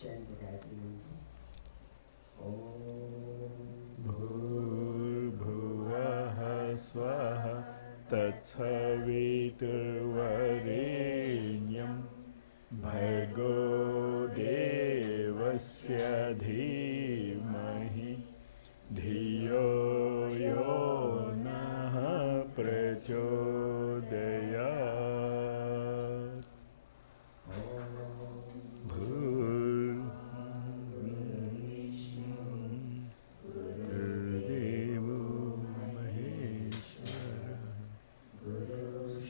chant the Gayatri Mantra. Om भूर्भुवः स्वः तत्सवितुर्वरेण्यं भर्गो देवस्य धीमहि धियो यो नः प्रचोदयात् गुरुदेवो महेश्वरः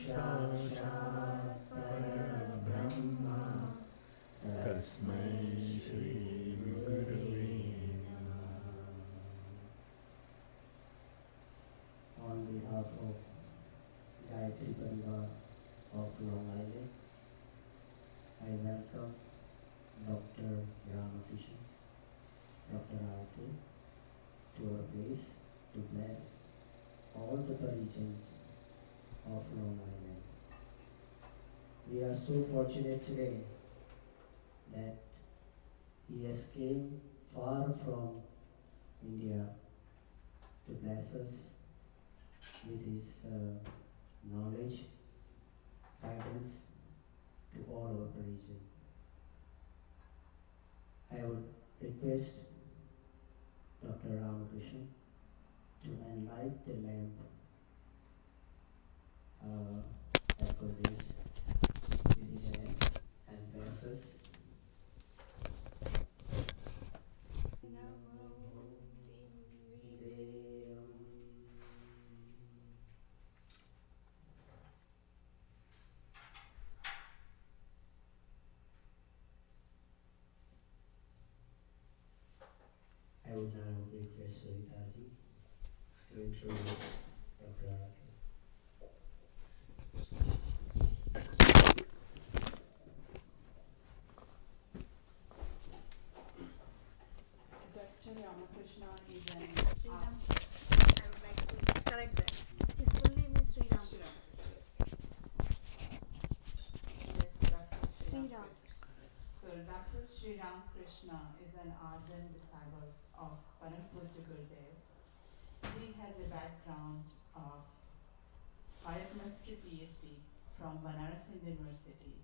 साक्षात् परब्रह्म तस्मै श्री गुरवे on behalf of Gayatri Parivar of Long Island, I welcome Dr. Ramakrishnan, Dr. Aarti, to our place to bless all the Parijans of Long Island. We are so fortunate today that he has came far from India to bless us with his knowledge, guidance to all our Parisian. I would request Dr. Ramakrishnan to enlight the lamp at Gurudev with his hand and bless us. I would now request Saritaji to introduce Dr. Aarti. Dr. Ramakrishna is an Sriram. I would like to correct that. His full name is Sriram. Yes, Dr. Sriram. So Dr. Sri Ramakrishna is an ardent disciple of Param Pujya Gurudev. He has a background of biochemistry PhD from Banaras Hindu University,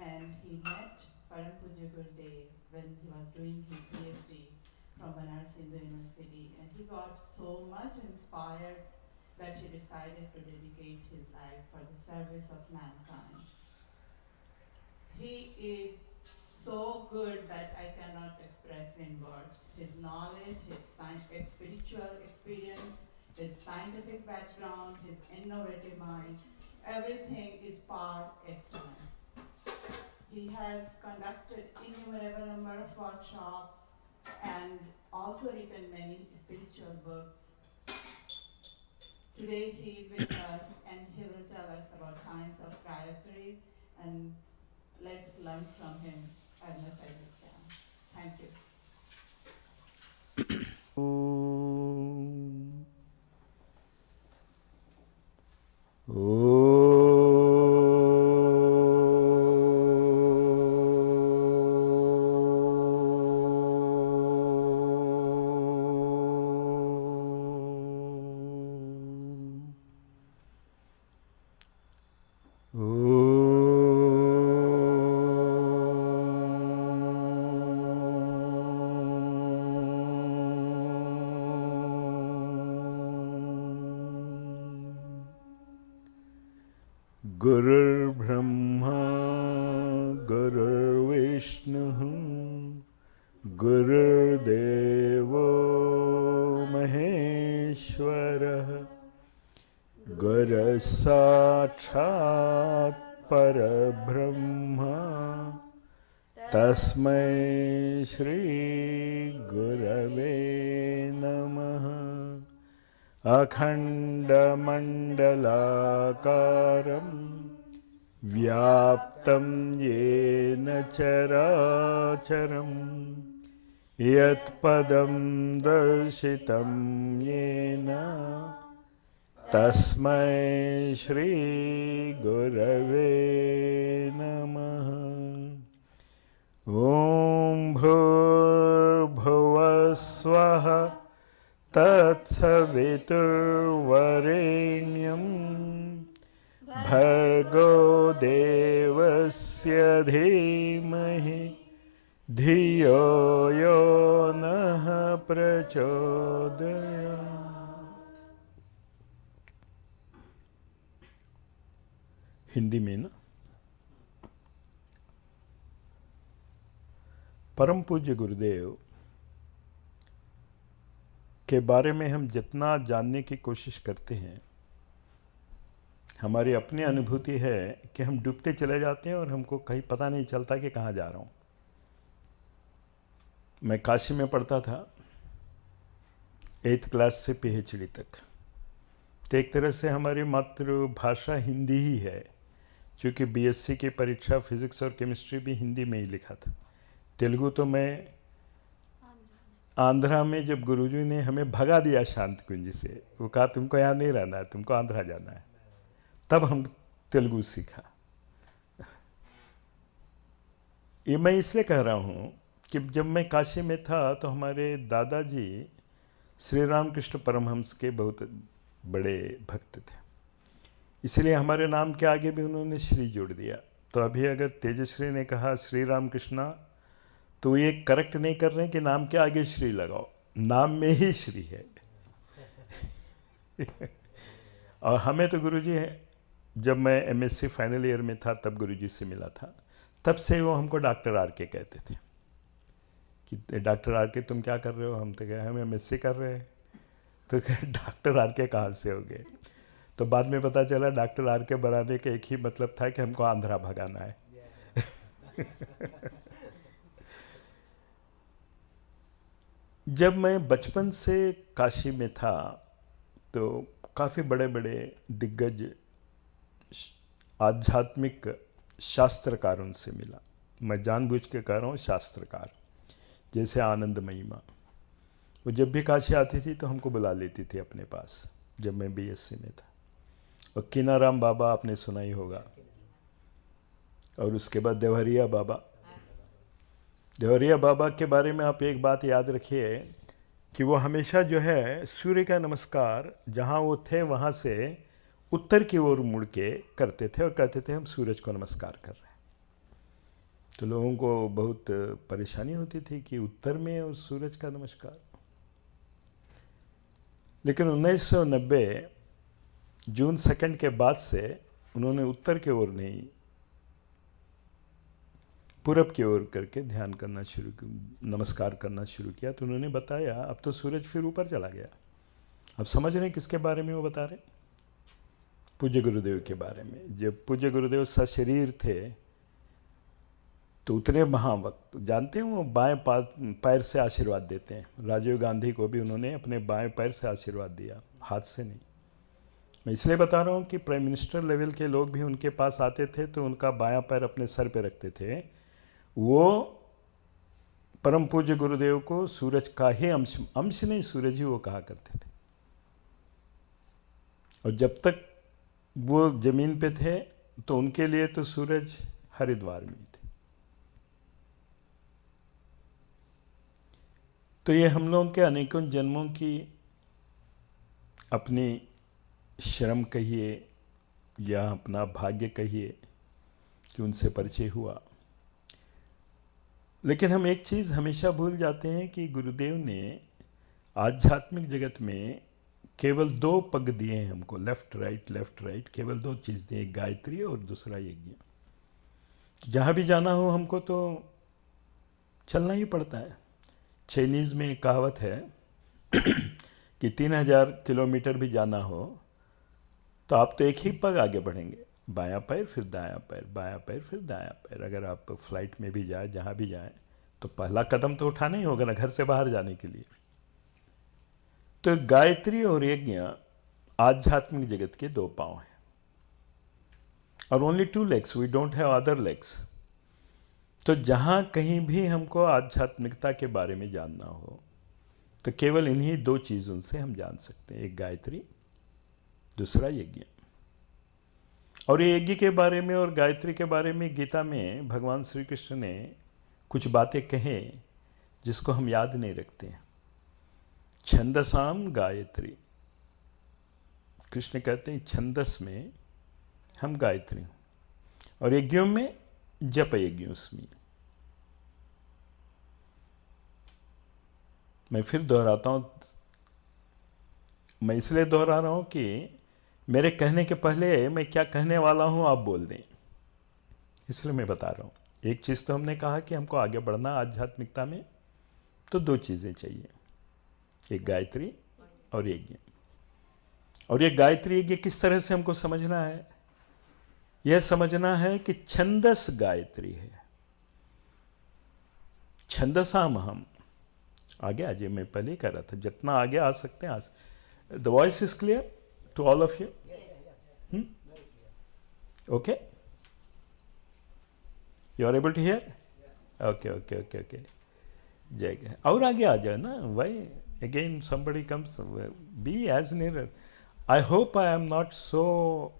and he met Param Pujya Gurudev when he was doing his PhD from Banaras Hindu University, and he got so much inspired that he decided to dedicate his life for the service of mankind. He is so good that I cannot express in words. His knowledge, his spiritual experience, his scientific background, his innovative mind, everything is par excellence. He has conducted innumerable number of workshops and also written many spiritual books. Today he is with us and he will tell us about science of Gayatri, and let's learn from him as much as we can. Thank you. गुरुर्ब्रह्मा गुरुर्विष्णुः गुरुर्देवो महेश्वरः गुरुसाक्षात् परब्रह्म तस्मै श्री गुरवे नमः। अखण्डमण्डलाकारं व्याप्तं येन चराचरं यत्पदं दर्शितं येन तस्मै श्री गुरवे नमः। ॐ भूर्भुवस्वः तत्सवितुर्वरेण्यं भर्गो देवस्य धीमहि धियो यो नः प्रचोदयात्। हिंदी में ना, परम पूज्य गुरुदेव के बारे में हम जितना जानने की कोशिश करते हैं, हमारी अपनी अनुभूति है कि हम डूबते चले जाते हैं और हमको कहीं पता नहीं चलता कि कहाँ जा रहा हूँ। मैं काशी में पढ़ता था 8th क्लास से PhD तक, तो एक तरह से हमारी मातृभाषा हिंदी ही है, क्योंकि BSc की परीक्षा फिजिक्स और केमिस्ट्री भी हिंदी में ही लिखा था। तेलुगु तो मैं आंध्रा में जब गुरुजी ने हमें भगा दिया शांत कुंज से, वो कहा तुमको यहाँ नहीं रहना है, तुमको आंध्रा जाना है, तब हम तेलुगु सीखा। ये मैं इसलिए कह रहा हूँ कि जब मैं काशी में था तो हमारे दादाजी श्री रामकृष्ण परमहंस के बहुत बड़े भक्त थे, इसलिए हमारे नाम के आगे भी उन्होंने श्री जोड़ दिया। तो अभी अगर तेजश्री ने कहा श्री रामकृष्णा, तो ये करेक्ट नहीं कर रहे हैं कि नाम के आगे श्री लगाओ, नाम में ही श्री है। और हमें तो गुरुजी है, जब मैं MSc फाइनल ईयर में था तब गुरुजी से मिला था, तब से वो हमको डॉक्टर आर के कहते थे कि डॉक्टर आर के तुम क्या कर रहे हो? हम तो कहे हम MSc कर रहे हैं। तो कहे डॉक्टर आर के कहाँ से हो गए? तो बाद में पता चला डॉक्टर आर के बनाने का एक ही मतलब था कि हमको आंध्रा भगाना है। जब मैं बचपन से काशी में था तो काफ़ी बड़े बड़े दिग्गज आध्यात्मिक शास्त्रकारों से मिला। मैं जानबूझ के कह रहा हूँ शास्त्रकार, जैसे आनंदमयी माँ, वो जब भी काशी आती थी तो हमको बुला लेती थी अपने पास, जब मैं BSc में था। और कीनाराम बाबा आपने सुना ही होगा, और उसके बाद देवहरिया बाबा। देवहरिया बाबा के बारे में आप एक बात याद रखिए कि वो हमेशा जो है सूर्य का नमस्कार जहाँ वो थे वहाँ से उत्तर की ओर मुड़ के करते थे और कहते थे हम सूरज को नमस्कार कर रहे हैं। तो लोगों को बहुत परेशानी होती थी कि उत्तर में और सूरज का नमस्कार। लेकिन 1990 जून 2 के बाद से उन्होंने उत्तर की ओर नहीं, पूरब की ओर करके ध्यान करना शुरू, नमस्कार करना शुरू किया। तो उन्होंने बताया अब तो सूरज फिर ऊपर चला गया। अब समझ रहे हैं किसके बारे में वो बता रहे? पूज्य गुरुदेव के बारे में। जब पूज्य गुरुदेव सशरीर थे तो उतने महावक्त, जानते हैं वो बाएं पैर से आशीर्वाद देते हैं। राजीव गांधी को भी उन्होंने अपने बाएं पैर से आशीर्वाद दिया, हाथ से नहीं। मैं इसलिए बता रहा हूँ कि प्राइम मिनिस्टर लेवल के लोग भी उनके पास आते थे तो उनका बायां पैर अपने सर पे रखते थे। वो परम पूज्य गुरुदेव को सूरज का ही अंश नहीं, सूरज ही वो कहा करते थे। और जब तक वो जमीन पे थे तो उनके लिए तो सूरज हरिद्वार में थे। तो ये हम लोगों के अनेकों जन्मों की अपनी श्रम कहिए या अपना भाग्य कहिए कि उनसे परिचय हुआ। लेकिन हम एक चीज़ हमेशा भूल जाते हैं कि गुरुदेव ने आध्यात्मिक जगत में केवल 2 पग दिए हैं हमको, लेफ्ट राइट, केवल 2 चीज़ दी, एक गायत्री और दूसरा यज्ञ। जहाँ भी जाना हो हमको तो चलना ही पड़ता है। चाइनीज़ में एक कहावत है कि 3000 किलोमीटर भी जाना हो तो आप तो एक ही पग आगे बढ़ेंगे, बायां पैर फिर दायां पैर, बायां पैर फिर दायां पैर। अगर आप फ्लाइट में भी जाए, जहाँ भी जाए, तो पहला कदम तो उठाना ही होगा ना घर से बाहर जाने के लिए। तो गायत्री और यज्ञ आध्यात्मिक जगत के 2 पांव हैं, और only 2 legs, we don't have other legs. तो जहाँ कहीं भी हमको आध्यात्मिकता के बारे में जानना हो तो केवल इन्हीं 2 चीज़ों से हम जान सकते हैं, एक गायत्री, दूसरा यज्ञ। और ये यज्ञ के बारे में और गायत्री के बारे में गीता में भगवान श्री कृष्ण ने कुछ बातें कहें जिसको हम याद नहीं रखते हैं। छंदसाम गायत्री, कृष्ण कहते हैं छंदस में हम गायत्री, और यज्ञों में जप यज्ञोस्मी। मैं फिर दोहराता हूँ, मैं इसलिए दोहरा रहा हूँ कि मेरे कहने के पहले मैं क्या कहने वाला हूँ आप बोल दें, इसलिए मैं बता रहा हूँ। एक चीज़ तो हमने कहा कि हमको आगे बढ़ना आध्यात्मिकता में, तो दो चीज़ें चाहिए, एक गायत्री और यज्ञ। और ये गायत्री यज्ञ किस तरह से हमको समझना है? यह समझना है कि छंदस गायत्री है। छंदसाम हम आगे आ जाइए, मैं पहले ही कह रहा था जितना आगे आ सकते हैं the voice is clear to all of you? Okay, you are able to hear? Okay okay okay okay, जय। और आगे आ जाए ना, why again somebody comes, be as near. I hope I am not so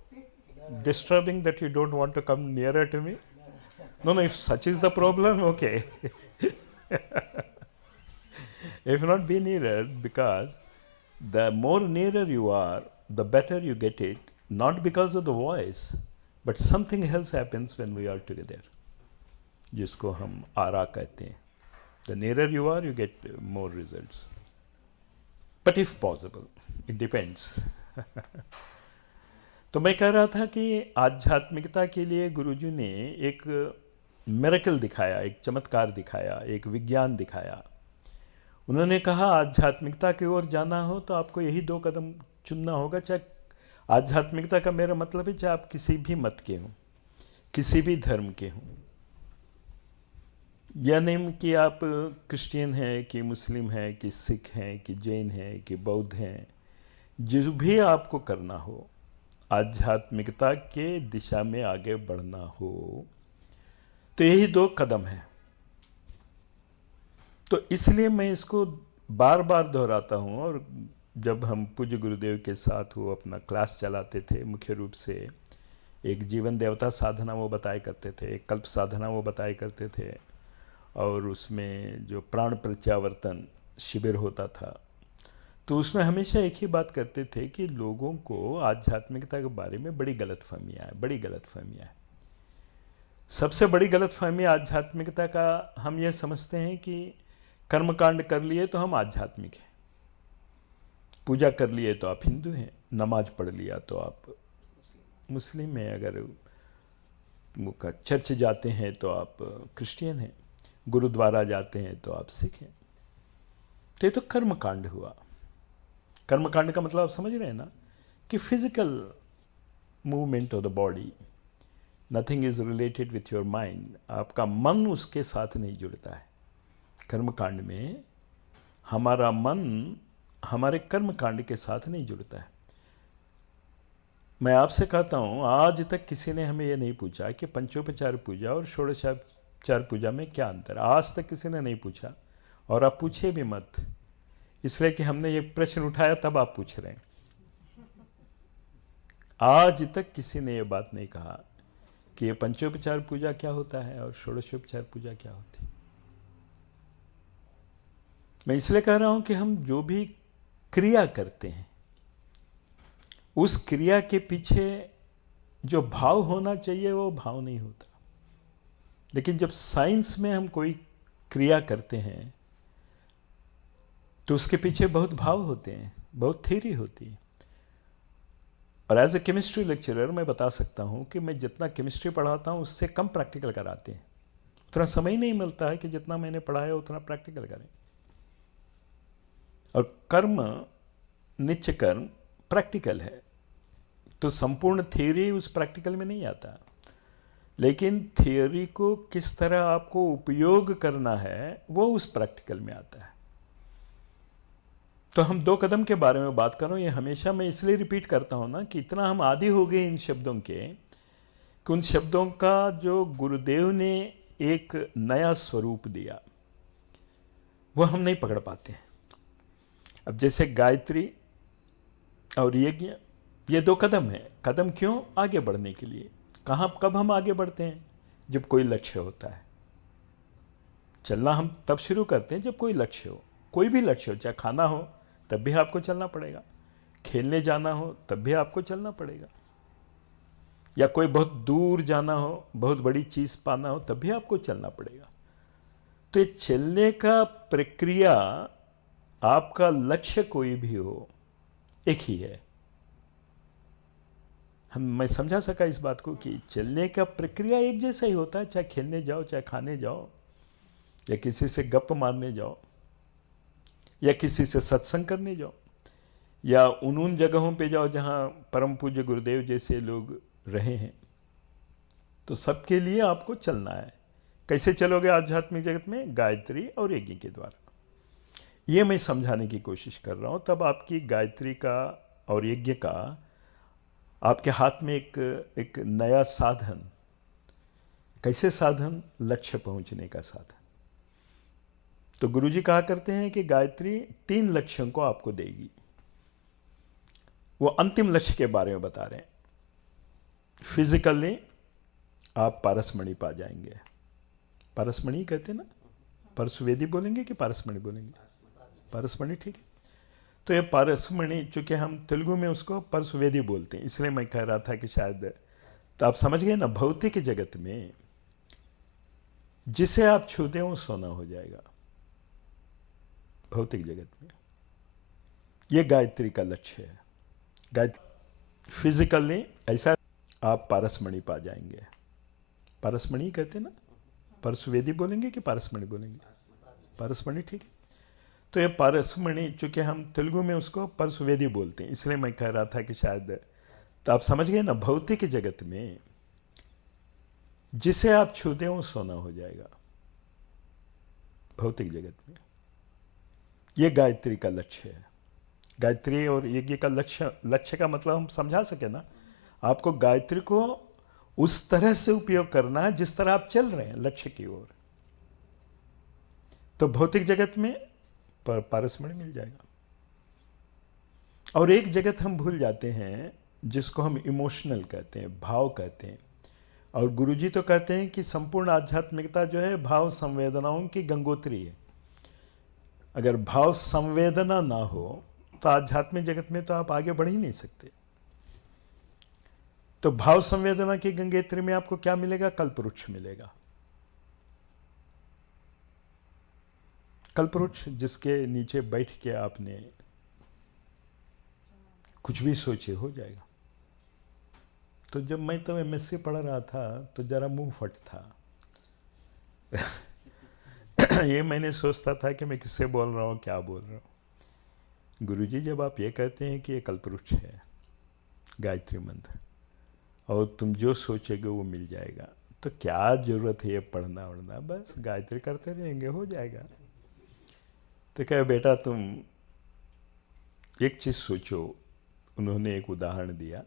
disturbing that you don't want to come nearer to me. No, if such is the problem, okay. If not, be nearer, because the more nearer you are, the better you get it, not because of the voice, but something else happens when we are together, जिसको हम आरा कहते हैं. The nearer you are, you get more results. But if possible, it depends. तो मैं कह रहा था कि आध्यात्मिकता के लिए गुरुजी ने एक मिरेकल दिखाया, एक चमत्कार दिखाया, एक विज्ञान दिखाया. उन्होंने कहा आध्यात्मिकता की ओर जाना हो तो आपको यही 2 कदम चुनना होगा. चाहे आध्यात्मिकता का मेरा मतलब है चाहे आप किसी भी मत के हों, किसी भी धर्म के हों, या नहीं कि आप क्रिश्चियन हैं कि मुस्लिम हैं कि सिख हैं कि जैन हैं कि बौद्ध हैं, जो भी आपको करना हो, आध्यात्मिकता के दिशा में आगे बढ़ना हो, तो यही 2 कदम हैं. तो इसलिए मैं इसको बार बार दोहराता हूँ. और जब हम पूज्य गुरुदेव के साथ वो अपना क्लास चलाते थे, मुख्य रूप से एक जीवन देवता साधना वो बताया करते थे, एक कल्प साधना वो बताया करते थे, और उसमें जो प्राण प्रत्यावर्तन शिविर होता था, तो उसमें हमेशा एक ही बात करते थे कि लोगों को आध्यात्मिकता के बारे में बड़ी गलतफहमियाँ है, बड़ी गलतफहमियाँ है. सबसे बड़ी गलतफहमी आध्यात्मिकता का हम ये समझते हैं कि कर्मकांड कर लिए तो हम आध्यात्मिक हैं, पूजा कर लिए तो आप हिंदू हैं, नमाज पढ़ लिया तो आप मुस्लिम हैं, अगर चर्च जाते हैं तो आप क्रिश्चियन हैं, गुरुद्वारा जाते हैं तो आप सिख हैं. तो ये तो कर्मकांड हुआ. कर्मकांड का मतलब आप समझ रहे हैं ना, कि physical movement of the body, nothing is related with your mind. आपका मन उसके साथ नहीं जुड़ता है. कर्मकांड में हमारा मन हमारे कर्मकांड के साथ नहीं जुड़ता है. मैं आपसे कहता हूँ, आज तक किसी ने हमें ये नहीं पूछा कि पंचोपचार पूजा और षोडशोपचार पूजा में क्या अंतर. आज तक किसी ने नहीं पूछा, और आप पूछे भी मत, इसलिए कि हमने ये प्रश्न उठाया तब आप पूछ रहे हैं. आज तक किसी ने ये बात नहीं कहा कि ये पंचोपचार पूजा क्या होता है और षोडशोपचार पूजा क्या होती है. मैं इसलिए कह रहा हूं कि हम जो भी क्रिया करते हैं, उस क्रिया के पीछे जो भाव होना चाहिए वो भाव नहीं होता. लेकिन जब साइंस में हम कोई क्रिया करते हैं तो उसके पीछे बहुत भाव होते हैं, बहुत थ्योरी होती है. और एज ए केमिस्ट्री लेक्चरर मैं बता सकता हूं कि मैं जितना केमिस्ट्री पढ़ाता हूं उससे कम प्रैक्टिकल कराते हैं. उतना समय नहीं मिलता है कि जितना मैंने पढ़ाया उतना प्रैक्टिकल करें. और कर्म, नित्य कर्म प्रैक्टिकल है, तो संपूर्ण थ्योरी उस प्रैक्टिकल में नहीं आता. लेकिन थियोरी को किस तरह आपको उपयोग करना है वो उस प्रैक्टिकल में आता है. तो हम 2 कदम के बारे में बात कर रहे हैं. ये हमेशा मैं इसलिए रिपीट करता हूँ ना कि इतना हम आदी हो गए इन शब्दों के, कि उन शब्दों का जो गुरुदेव ने एक नया स्वरूप दिया वो हम नहीं पकड़ पाते हैं. अब जैसे गायत्री और यज्ञ, ये 2 कदम है. कदम क्यों? आगे बढ़ने के लिए. कहाँ कब हम आगे बढ़ते हैं? जब कोई लक्ष्य होता है. चलना हम तब शुरू करते हैं जब कोई लक्ष्य हो, कोई भी लक्ष्य हो, चाहे खाना हो तब भी आपको चलना पड़ेगा, खेलने जाना हो तब भी आपको चलना पड़ेगा, या कोई बहुत दूर जाना हो, बहुत बड़ी चीज़ पाना हो तब भी आपको चलना पड़ेगा। तो ये चलने का प्रक्रिया, आपका लक्ष्य कोई भी हो, एक ही है। मैं समझा सका इस बात को कि चलने का प्रक्रिया एक जैसा ही होता है, चाहे खेलने जाओ, चाहे खाने जाओ, या किसी से गप मारने जाओ, या किसी से सत्संग करने जाओ, या उन जगहों पे जाओ जहाँ परम पूज्य गुरुदेव जैसे लोग रहे हैं। तो सबके लिए आपको चलना है। कैसे चलोगे आध्यात्मिक जगत में? गायत्री और यज्ञ के द्वारा। ये मैं समझाने की कोशिश कर रहा हूँ। तब आपकी गायत्री का और यज्ञ का आपके हाथ में एक नया साधन। कैसे साधन? लक्ष्य पहुंचने का साधन। तो गुरुजी कहा करते हैं कि गायत्री 3 लक्ष्यों को आपको देगी। वो अंतिम लक्ष्य के बारे में बता रहे हैं। फिजिकली आप पारसमणि पा जाएंगे। पारसमणि कहते हैं ना? परसवेदी बोलेंगे कि पारसमणि बोलेंगे? पारसमणि, ठीक है। तो ये पारसमणि, चूंकि हम तेलुगु में उसको परसवेदी बोलते हैं, इसलिए मैं कह रहा था कि शायद, तो आप समझ गए ना, भौतिक जगत में जिसे आप छूते हो सोना हो जाएगा। भौतिक जगत में ये गायत्री का लक्ष्य है। गायत्री फिजिकली ऐसा आप पारसमणि पा जाएंगे। पारसमणि कहते हैं ना? परसवेदी बोलेंगे कि पारसमणि बोलेंगे? पारसमणि, ठीक है। तो ये पारसमणि, चूंकि हम तेलुगु में उसको परसवेदी बोलते हैं, इसलिए मैं कह रहा था कि शायद, तो आप समझ गए ना, भौतिक जगत में जिसे आप छूते हो सोना हो जाएगा। भौतिक जगत में ये गायत्री का लक्ष्य है। गायत्री और यज्ञ का लक्ष्य का मतलब हम समझा सके ना। आपको गायत्री को उस तरह से उपयोग करना है जिस तरह आप चल रहे हैं लक्ष्य की ओर। तो भौतिक जगत में पारसमणि मिल जाएगा। और एक जगत हम भूल जाते हैं जिसको हम इमोशनल कहते हैं, भाव कहते हैं। और गुरुजी तो कहते हैं कि संपूर्ण आध्यात्मिकता जो है भाव संवेदनाओं की गंगोत्री है। अगर भाव संवेदना ना हो तो आध्यात्मिक जगत में तो आप आगे बढ़ ही नहीं सकते। तो भाव संवेदना की गंगोत्री में आपको क्या मिलेगा? कल्पवृक्ष मिलेगा। कल्पवृक्ष जिसके नीचे बैठ के आपने कुछ भी सोचे हो जाएगा। तो जब मैं तो एमएससी पढ़ रहा था तो जरा मुंह फट था। ये मैंने सोचता था कि मैं किससे बोल रहा हूँ, क्या बोल रहा हूँ। गुरुजी जब आप ये कहते हैं कि ये कल्पवृक्ष है गायत्री मंत्र, और तुम जो सोचोगे वो मिल जाएगा, तो क्या जरूरत है ये पढ़ना उड़ना? बस गायत्री करते रहेंगे, हो जाएगा। तो कहे बेटा तुम एक चीज़ सोचो। उन्होंने एक उदाहरण दिया।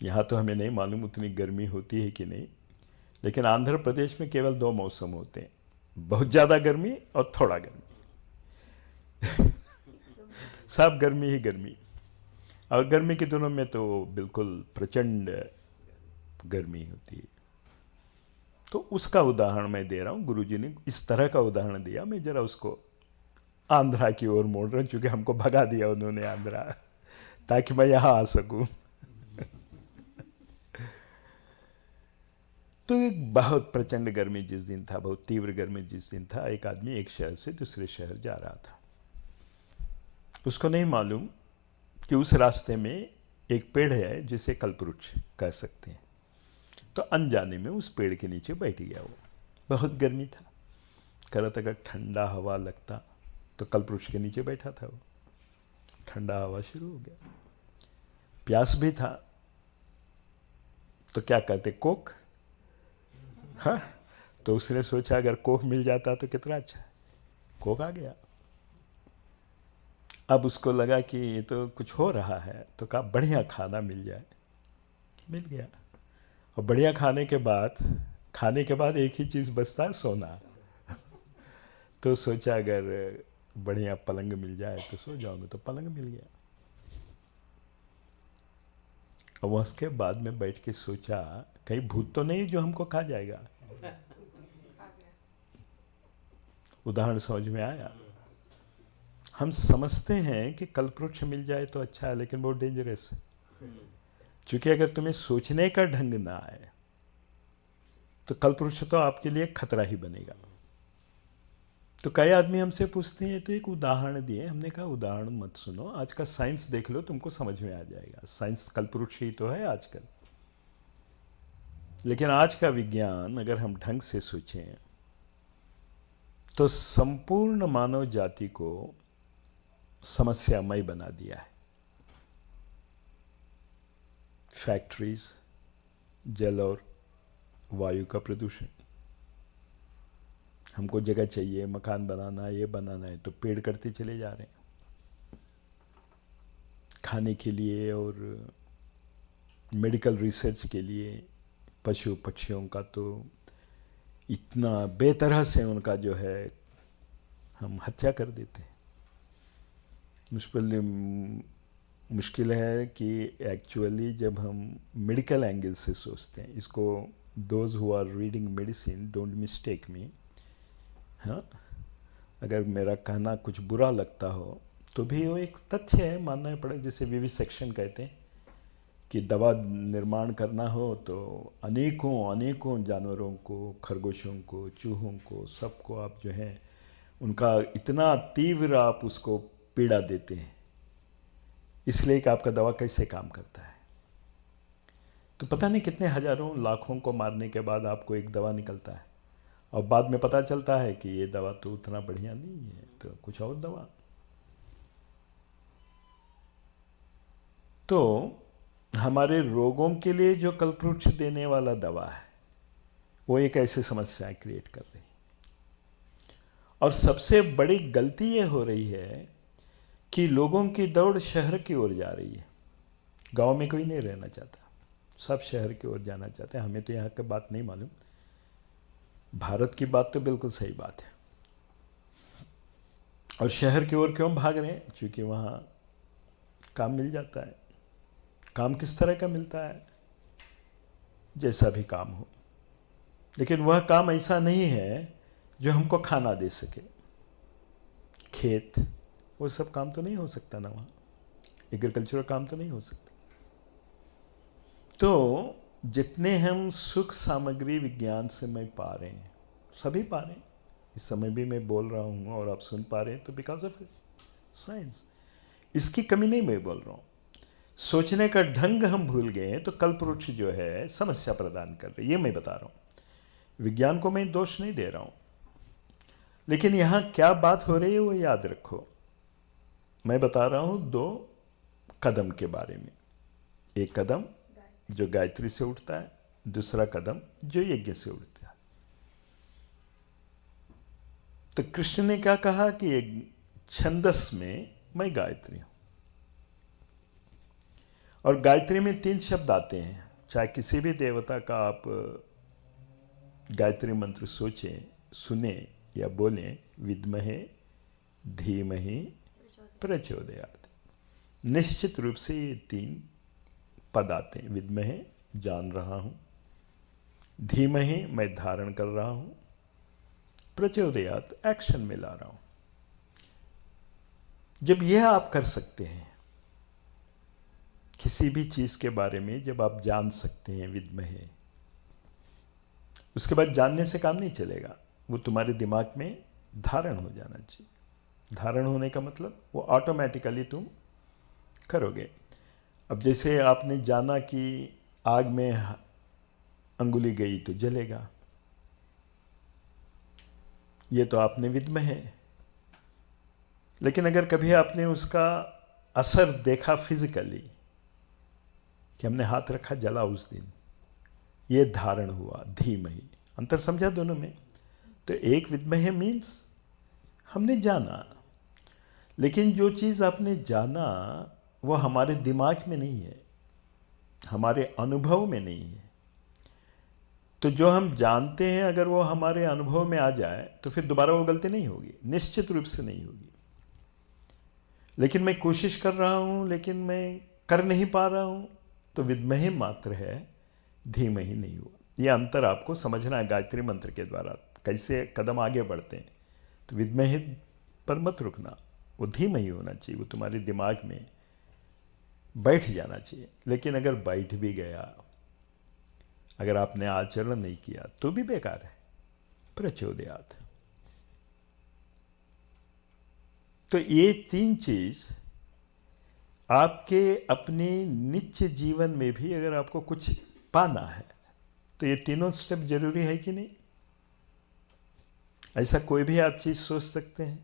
यहाँ तो हमें नहीं मालूम उतनी गर्मी होती है कि नहीं, लेकिन आंध्र प्रदेश में केवल 2 मौसम होते हैं, बहुत ज़्यादा गर्मी और थोड़ा गर्मी। सब गर्मी ही गर्मी। और गर्मी के दिनों में तो बिल्कुल प्रचंड गर्मी होती है। तो उसका उदाहरण मैं दे रहा हूँ। गुरुजी ने इस तरह का उदाहरण दिया, मैं जरा उसको आंध्रा की ओर मोड़ रहा हूँ, चूँकि हमको भगा दिया उन्होंने आंध्रा, ताकि मैं यहाँ आ सकूँ। तो एक बहुत प्रचंड गर्मी जिस दिन था, बहुत तीव्र गर्मी जिस दिन था, एक आदमी एक शहर से दूसरे शहर जा रहा था। उसको नहीं मालूम कि उस रास्ते में एक पेड़ है जिसे कल्पवृक्ष कह सकते हैं। तो अनजाने में उस पेड़ के नीचे बैठ गया वो। बहुत गर्मी था, करत अगर ठंडा हवा लगता तो कल्पवृक्ष के नीचे बैठा था वो। ठंडा हवा शुरू हो गया, प्यास भी था, तो क्या कहते, कोक। हाँ, तो उसने सोचा अगर कोक मिल जाता तो कितना अच्छा। कोक आ गया। अब उसको लगा कि ये तो कुछ हो रहा है, तो कहा बढ़िया खाना मिल जाए। मिल गया। और बढ़िया खाने के बाद एक ही चीज़ बचता है, सोना। तो सोचा अगर बढ़िया पलंग मिल जाए तो सो जाऊंगा, तो पलंग मिल गया। और उसके बाद में बैठ के सोचा कहीं भूत तो नहीं जो हमको खा जाएगा। उदाहरण समझ में आया? हम समझते हैं कि कल्पवृक्ष मिल जाए तो अच्छा है, लेकिन बहुत डेंजरस है, क्योंकि अगर तुम्हें सोचने का ढंग ना आए तो कल्पवृक्ष तो आपके लिए खतरा ही बनेगा। तो कई आदमी हमसे पूछते हैं, तो एक उदाहरण दिए। हमने कहा उदाहरण मत सुनो, आज का साइंस देख लो, तुमको समझ में आ जाएगा। साइंस कल्पवृक्ष ही तो है आजकल। लेकिन आज का विज्ञान अगर हम ढंग से सोचें तो संपूर्ण मानव जाति को समस्यामय बना दिया है। फैक्ट्रीज, जल और वायु का प्रदूषण। हमको जगह चाहिए, मकान बनाना, ये बनाना है, तो पेड़ कटते चले जा रहे हैं खाने के लिए और मेडिकल रिसर्च के लिए। पशु पक्षियों का तो इतना बेतरह से उनका जो है हम हत्या कर देते हैं। मुश्किल है कि एक्चुअली जब हम मेडिकल एंगल से सोचते हैं इसको, those who are reading medicine don't mistake me, हाँ, अगर मेरा कहना कुछ बुरा लगता हो तो भी वो एक तथ्य है, मानना पड़े। जैसे विविसेक्शन कहते हैं कि दवा निर्माण करना हो तो अनेकों जानवरों को, खरगोशों को, चूहों को, सबको आप जो है उनका इतना तीव्र आप उसको पीड़ा देते हैं, इसलिए कि आपका दवा कैसे काम करता है। तो पता नहीं कितने हजारों लाखों को मारने के बाद आपको एक दवा निकलता है, और बाद में पता चलता है कि ये दवा तो उतना बढ़िया नहीं है, तो कुछ और दवा। तो हमारे रोगों के लिए जो कल्पवृक्ष देने वाला दवा है वो एक ऐसी समस्या क्रिएट कर रही है। और सबसे बड़ी गलती ये हो रही है कि लोगों की दौड़ शहर की ओर जा रही है। गांव में कोई नहीं रहना चाहता, सब शहर की ओर जाना चाहते हैं। हमें तो यहाँ की बात नहीं मालूम, भारत की बात तो बिल्कुल सही बात है। और शहर की ओर क्यों भाग रहे हैं? क्योंकि वहाँ काम मिल जाता है। काम किस तरह का मिलता है? जैसा भी काम हो, लेकिन वह काम ऐसा नहीं है जो हमको खाना दे सके। खेत, वो सब काम तो नहीं हो सकता ना, वहाँ एग्रीकल्चरल काम तो नहीं हो सकता। तो जितने हम सुख सामग्री विज्ञान से मैं पा रहे हैं, सभी पा रहे हैं, इस समय भी मैं बोल रहा हूँ और आप सुन पा रहे हैं, तो बिकॉज ऑफ साइंस। इसकी कमी नहीं मैं बोल रहा हूँ। सोचने का ढंग हम भूल गए हैं, तो कल्पवृक्ष जो है समस्या प्रदान कर रही है, ये मैं बता रहा हूँ। विज्ञान को मैं दोष नहीं दे रहा हूँ, लेकिन यहाँ क्या बात हो रही है वो याद रखो। मैं बता रहा हूँ दो कदम के बारे में। एक कदम जो गायत्री से उठता है, दूसरा कदम जो यज्ञ से उठता है। तो कृष्ण ने क्या कहा कि एक छंदस में मैं गायत्री हूं, और गायत्री में 3 शब्द आते हैं। चाहे किसी भी देवता का आप गायत्री मंत्र सोचें, सुने या बोलें, विद्महे धीमहि प्रचोदयात्, निश्चित रूप से ये 3 पद आते हैं। विद्महे जान रहा हूं, धीमहि मैं धारण कर रहा हूं, प्रचोदयात् एक्शन में ला रहा हूं। जब यह आप कर सकते हैं किसी भी चीज के बारे में, जब आप जान सकते हैं विद्महे, उसके बाद जानने से काम नहीं चलेगा, वो तुम्हारे दिमाग में धारण हो जाना चाहिए। धारण होने का मतलब वो ऑटोमेटिकली तुम करोगे। अब जैसे आपने जाना कि आग में अंगुली गई तो जलेगा, ये तो आपने विद्महे। लेकिन अगर कभी आपने उसका असर देखा फिजिकली, कि हमने हाथ रखा जला उस दिन, ये धारण हुआ, धीमहि। अंतर समझा दोनों में? तो एक विद्महे मीन्स हमने जाना, लेकिन जो चीज़ आपने जाना वो हमारे दिमाग में नहीं है, हमारे अनुभव में नहीं है। तो जो हम जानते हैं अगर वो हमारे अनुभव में आ जाए तो फिर दोबारा वो गलती नहीं होगी, निश्चित रूप से नहीं होगी। लेकिन मैं कोशिश कर रहा हूँ लेकिन मैं कर नहीं पा रहा हूँ, तो विद्महे मात्र है, धीमहि नहीं हुआ। ये अंतर आपको समझना है गायत्री मंत्र के द्वारा, कैसे कदम आगे बढ़ते हैं। तो विद्महे पर मत रुकना, वो धीमहि होना चाहिए, वो तुम्हारे दिमाग में बैठ जाना चाहिए। लेकिन अगर बैठ भी गया, अगर आपने आचरण नहीं किया तो भी बेकार है। प्रचोदयात। तो ये 3 चीज आपके अपने नित्य जीवन में भी अगर आपको कुछ पाना है तो ये तीनों स्टेप जरूरी है कि नहीं? ऐसा कोई भी आप चीज सोच सकते हैं।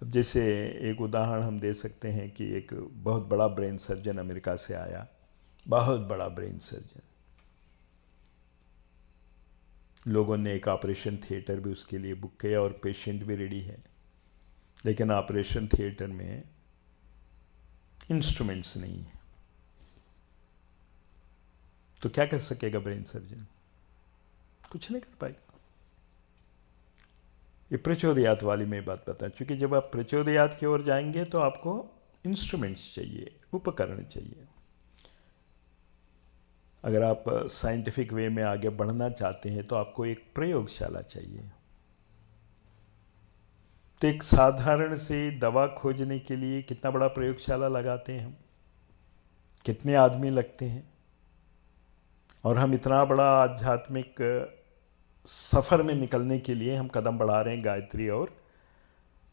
अब जैसे एक उदाहरण हम दे सकते हैं कि एक बहुत बड़ा ब्रेन सर्जन अमेरिका से आया, बहुत बड़ा ब्रेन सर्जन। लोगों ने एक ऑपरेशन थिएटर भी उसके लिए बुक किया और पेशेंट भी रेडी है, लेकिन ऑपरेशन थिएटर में इंस्ट्रूमेंट्स नहीं है। तो क्या कर सकेगा ब्रेन सर्जन? कुछ नहीं कर पाएगा। ये प्रचोदयात वाली में बात बता, क्योंकि जब आप प्रचोदयात की ओर जाएंगे तो आपको इंस्ट्रूमेंट्स चाहिए, उपकरण चाहिए। अगर आप साइंटिफिक वे में आगे बढ़ना चाहते हैं तो आपको एक प्रयोगशाला चाहिए। तो एक साधारण से दवा खोजने के लिए कितना बड़ा प्रयोगशाला लगाते हैं हम, कितने आदमी लगते हैं, और हम इतना बड़ा आध्यात्मिक सफर में निकलने के लिए हम कदम बढ़ा रहे हैं गायत्री और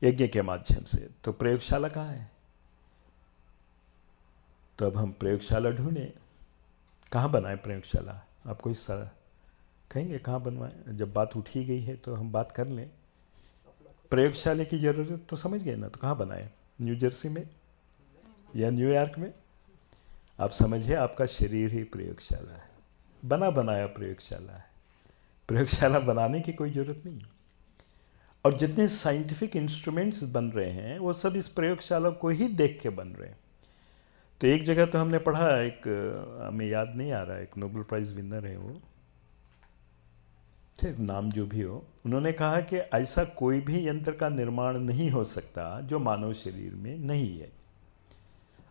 यज्ञ के माध्यम से। तो प्रयोगशाला कहाँ है? तो अब हम प्रयोगशाला ढूंढें। कहाँ बनाए प्रयोगशाला? आपको इस कहेंगे कहाँ बनवाएं? जब बात उठी गई है तो हम बात कर लें। प्रयोगशाला की जरूरत तो समझ गए ना, तो कहाँ बनाए? न्यू जर्सी में या न्यूयॉर्क में? आप समझिए, आपका शरीर ही प्रयोगशाला है, बना बनाया प्रयोगशाला है। प्रयोगशाला बनाने की कोई जरूरत नहीं। और जितने साइंटिफिक इंस्ट्रूमेंट्स बन रहे हैं वो सब इस प्रयोगशाला को ही देख के बन रहे हैं। तो एक जगह तो हमने पढ़ा, एक हमें याद नहीं आ रहा, एक नोबेल प्राइज विनर है वो, ठीक नाम जो भी हो, उन्होंने कहा कि ऐसा कोई भी यंत्र का निर्माण नहीं हो सकता जो मानव शरीर में नहीं है।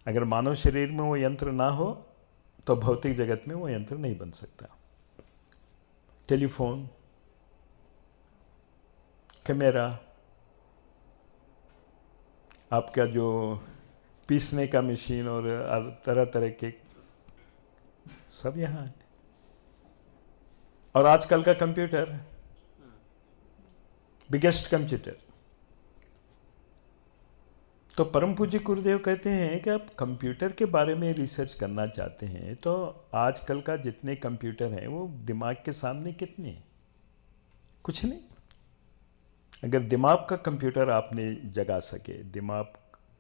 अगर मानव शरीर में वो यंत्र ना हो तो भौतिक जगत में वो यंत्र नहीं बन सकता। टेलीफोन, कैमरा, आपका जो पीसने का मशीन और तरह तरह के सब यहाँ है। और आजकल का कंप्यूटर, बिगेस्ट कंप्यूटर। तो परम पूज्य गुरुदेव कहते हैं कि आप कंप्यूटर के बारे में रिसर्च करना चाहते हैं तो आजकल का जितने कंप्यूटर हैं वो दिमाग के सामने कितने हैं? कुछ नहीं। अगर दिमाग का कंप्यूटर आपने जगा सके, दिमाग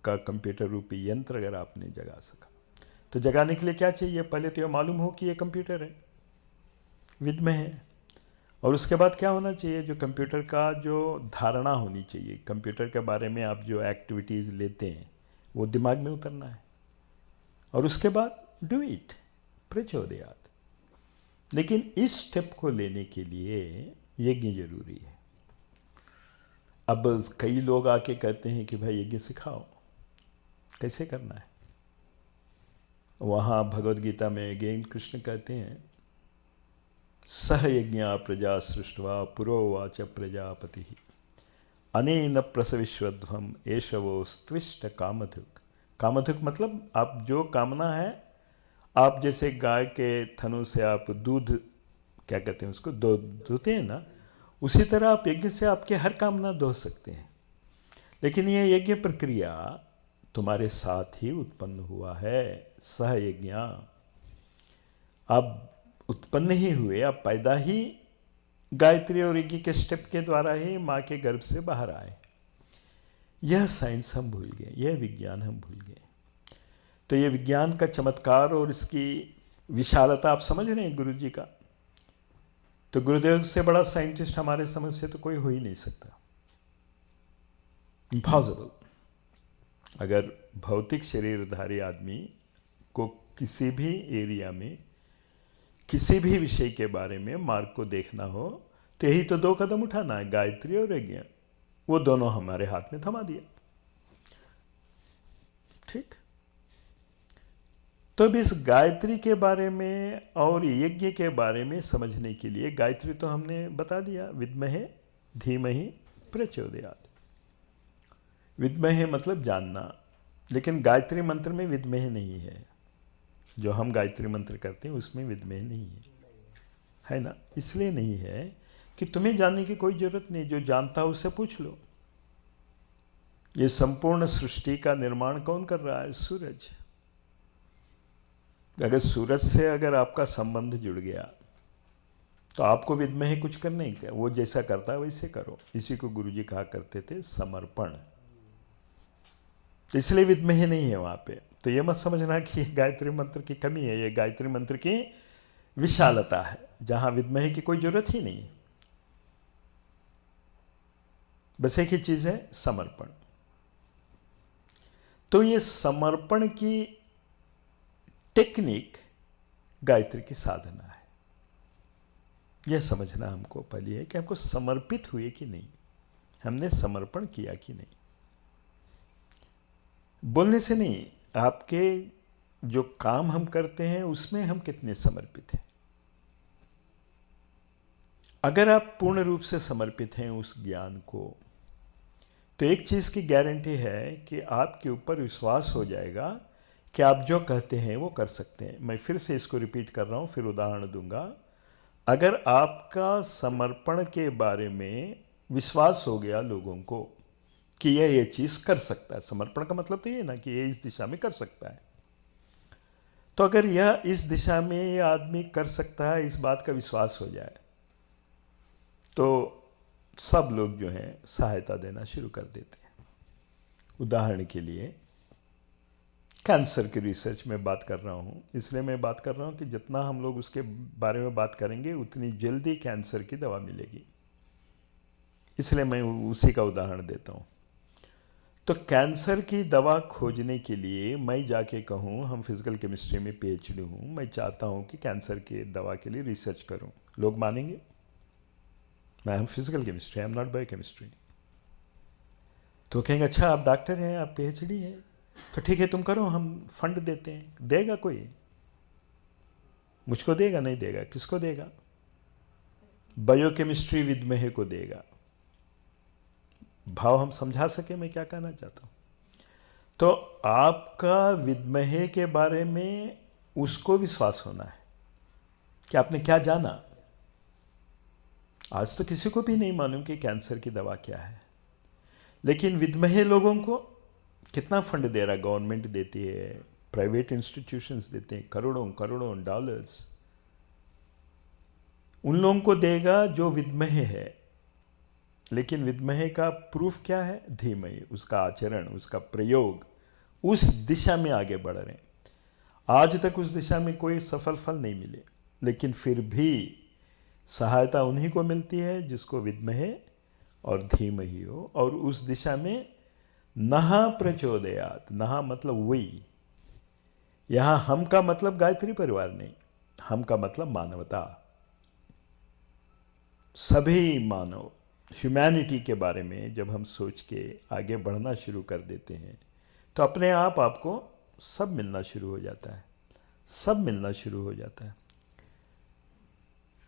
का कंप्यूटर रूपी यंत्र अगर आपने जगा सका, तो जगाने के लिए क्या चाहिए? पहले तो ये मालूम हो कि ये कंप्यूटर है, विद्मय है। और उसके बाद क्या होना चाहिए? जो कंप्यूटर का जो धारणा होनी चाहिए, कंप्यूटर के बारे में आप जो एक्टिविटीज़ लेते हैं वो दिमाग में उतरना है। और उसके बाद डू इट, प्रचोदयात। लेकिन इस स्टेप को लेने के लिए यज्ञ जरूरी है। अब कई लोग आके कहते हैं कि भाई यज्ञ सिखाओ, कैसे करना है? वहाँ भगवद गीता में अगेन कृष्ण कहते हैं, सह यज्ञा प्रजा सृष्टवा पुरोवाच प्रजापति अनेन प्रसविश्वध्वम एषवोस्त्विष्ट कामधुक। कामधुक मतलब आप जो कामना है, आप जैसे गाय के थनों से आप दूध, क्या कहते हैं उसको, धोते हैं ना, उसी तरह आप यज्ञ से आपके हर कामना धो सकते हैं। लेकिन यह यज्ञ प्रक्रिया तुम्हारे साथ ही उत्पन्न हुआ है। सह यज्ञा, आप उत्पन्न ही हुए, आप पैदा ही गायत्री और यज्ञ के स्टेप के द्वारा ही माँ के गर्भ से बाहर आए। यह साइंस हम भूल गए, यह विज्ञान हम भूल गए। तो ये विज्ञान का चमत्कार और इसकी विशालता आप समझ रहे हैं गुरु जी का। तो गुरुदेव से बड़ा साइंटिस्ट हमारे समझ से तो कोई हो ही नहीं सकता, इम्पॉसिबल। अगर भौतिक शरीरधारी आदमी को किसी भी एरिया में किसी भी विषय के बारे में मार्ग को देखना हो तो यही तो 2 कदम उठाना है, गायत्री और यज्ञ। वो दोनों हमारे हाथ में थमा दिया, ठीक। तो अब इस गायत्री के बारे में और यज्ञ के बारे में समझने के लिए, गायत्री तो हमने बता दिया, विद्महे धीमहि प्रचोदयात्। विद्महे मतलब जानना, लेकिन गायत्री मंत्र में विद्महे नहीं है। जो हम गायत्री मंत्र करते हैं उसमें विद्महे नहीं है ना? इसलिए नहीं है कि तुम्हें जानने की कोई जरूरत नहीं, जो जानता है उससे पूछ लो। ये संपूर्ण सृष्टि का निर्माण कौन कर रहा है? सूरज। अगर सूरज से अगर आपका संबंध जुड़ गया तो आपको विद्महे कुछ करना ही क्या, वो जैसा करता है वैसे करो। इसी को गुरुजी कहा करते थे समर्पण। तो इसलिए विद्महे नहीं है वहां पे। तो ये मत समझना कि गायत्री मंत्र की कमी है, ये गायत्री मंत्र की विशालता है, जहां विद्महे की कोई जरूरत ही नहीं है। बस एक ही चीज है, समर्पण। तो ये समर्पण की टेक्निक गायत्री की साधना है। यह समझना हमको पहले है कि हमको समर्पित हुए कि नहीं, हमने समर्पण किया कि नहीं। बोलने से नहीं, आपके जो काम हम करते हैं उसमें हम कितने समर्पित हैं। अगर आप पूर्ण रूप से समर्पित हैं उस ज्ञान को, तो एक चीज की गारंटी है कि आपके ऊपर विश्वास हो जाएगा कि आप जो कहते हैं वो कर सकते हैं। मैं फिर से इसको रिपीट कर रहा हूं, फिर उदाहरण दूंगा। अगर आपका समर्पण के बारे में विश्वास हो गया लोगों को कि यह ये चीज कर सकता है, समर्पण का मतलब तो ये ना कि ये इस दिशा में कर सकता है, तो अगर यह इस दिशा में ये आदमी कर सकता है, इस बात का विश्वास हो जाए, तो सब लोग जो हैं सहायता देना शुरू कर देते हैं। उदाहरण के लिए कैंसर की रिसर्च में बात कर रहा हूँ, इसलिए मैं बात कर रहा हूँ कि जितना हम लोग उसके बारे में बात करेंगे उतनी जल्दी कैंसर की दवा मिलेगी, इसलिए मैं उसी का उदाहरण देता हूँ। तो कैंसर की दवा खोजने के लिए मैं जाके कहूँ हम फिजिकल केमिस्ट्री में पीएचडी हूँ, मैं चाहता हूँ कि कैंसर की दवा के लिए रिसर्च करूँ, लोग मानेंगे? मैं हम physical chemistry, I am not biochemistry. तो कहेंगे अच्छा आप डॉक्टर हैं, आप पीएचडी हैं, तो ठीक है तुम करो, हम फंड देते हैं। देगा कोई? मुझको देगा? नहीं देगा। किसको देगा? बायोकेमिस्ट्री विद्महे को देगा। भाव हम समझा सके मैं क्या कहना चाहता हूं? तो आपका विद्महे के बारे में उसको विश्वास होना है कि आपने क्या जाना। आज तो किसी को भी नहीं मालूम कि कैंसर की दवा क्या है, लेकिन विद्महे लोगों को कितना फंड दे रहा है? गवर्नमेंट देती है, प्राइवेट इंस्टीट्यूशंस देते हैं, करोड़ों करोड़ों डॉलर्स उन लोगों को देगा जो विद्महे है। लेकिन विद्महे का प्रूफ क्या है? धीमहि, उसका आचरण, उसका प्रयोग, उस दिशा में आगे बढ़ रहे हैं। आज तक उस दिशा में कोई सफल फल नहीं मिले, लेकिन फिर भी सहायता उन्हीं को मिलती है जिसको विद्महे और धीमहि हो, और उस दिशा में नहा प्रचोदयात्। नहा मतलब वही, यहां हम का मतलब गायत्री परिवार नहीं, हम का मतलब मानवता, सभी मानव, ह्यूमैनिटी के बारे में जब हम सोच के आगे बढ़ना शुरू कर देते हैं तो अपने आप आपको सब मिलना शुरू हो जाता है, सब मिलना शुरू हो जाता है।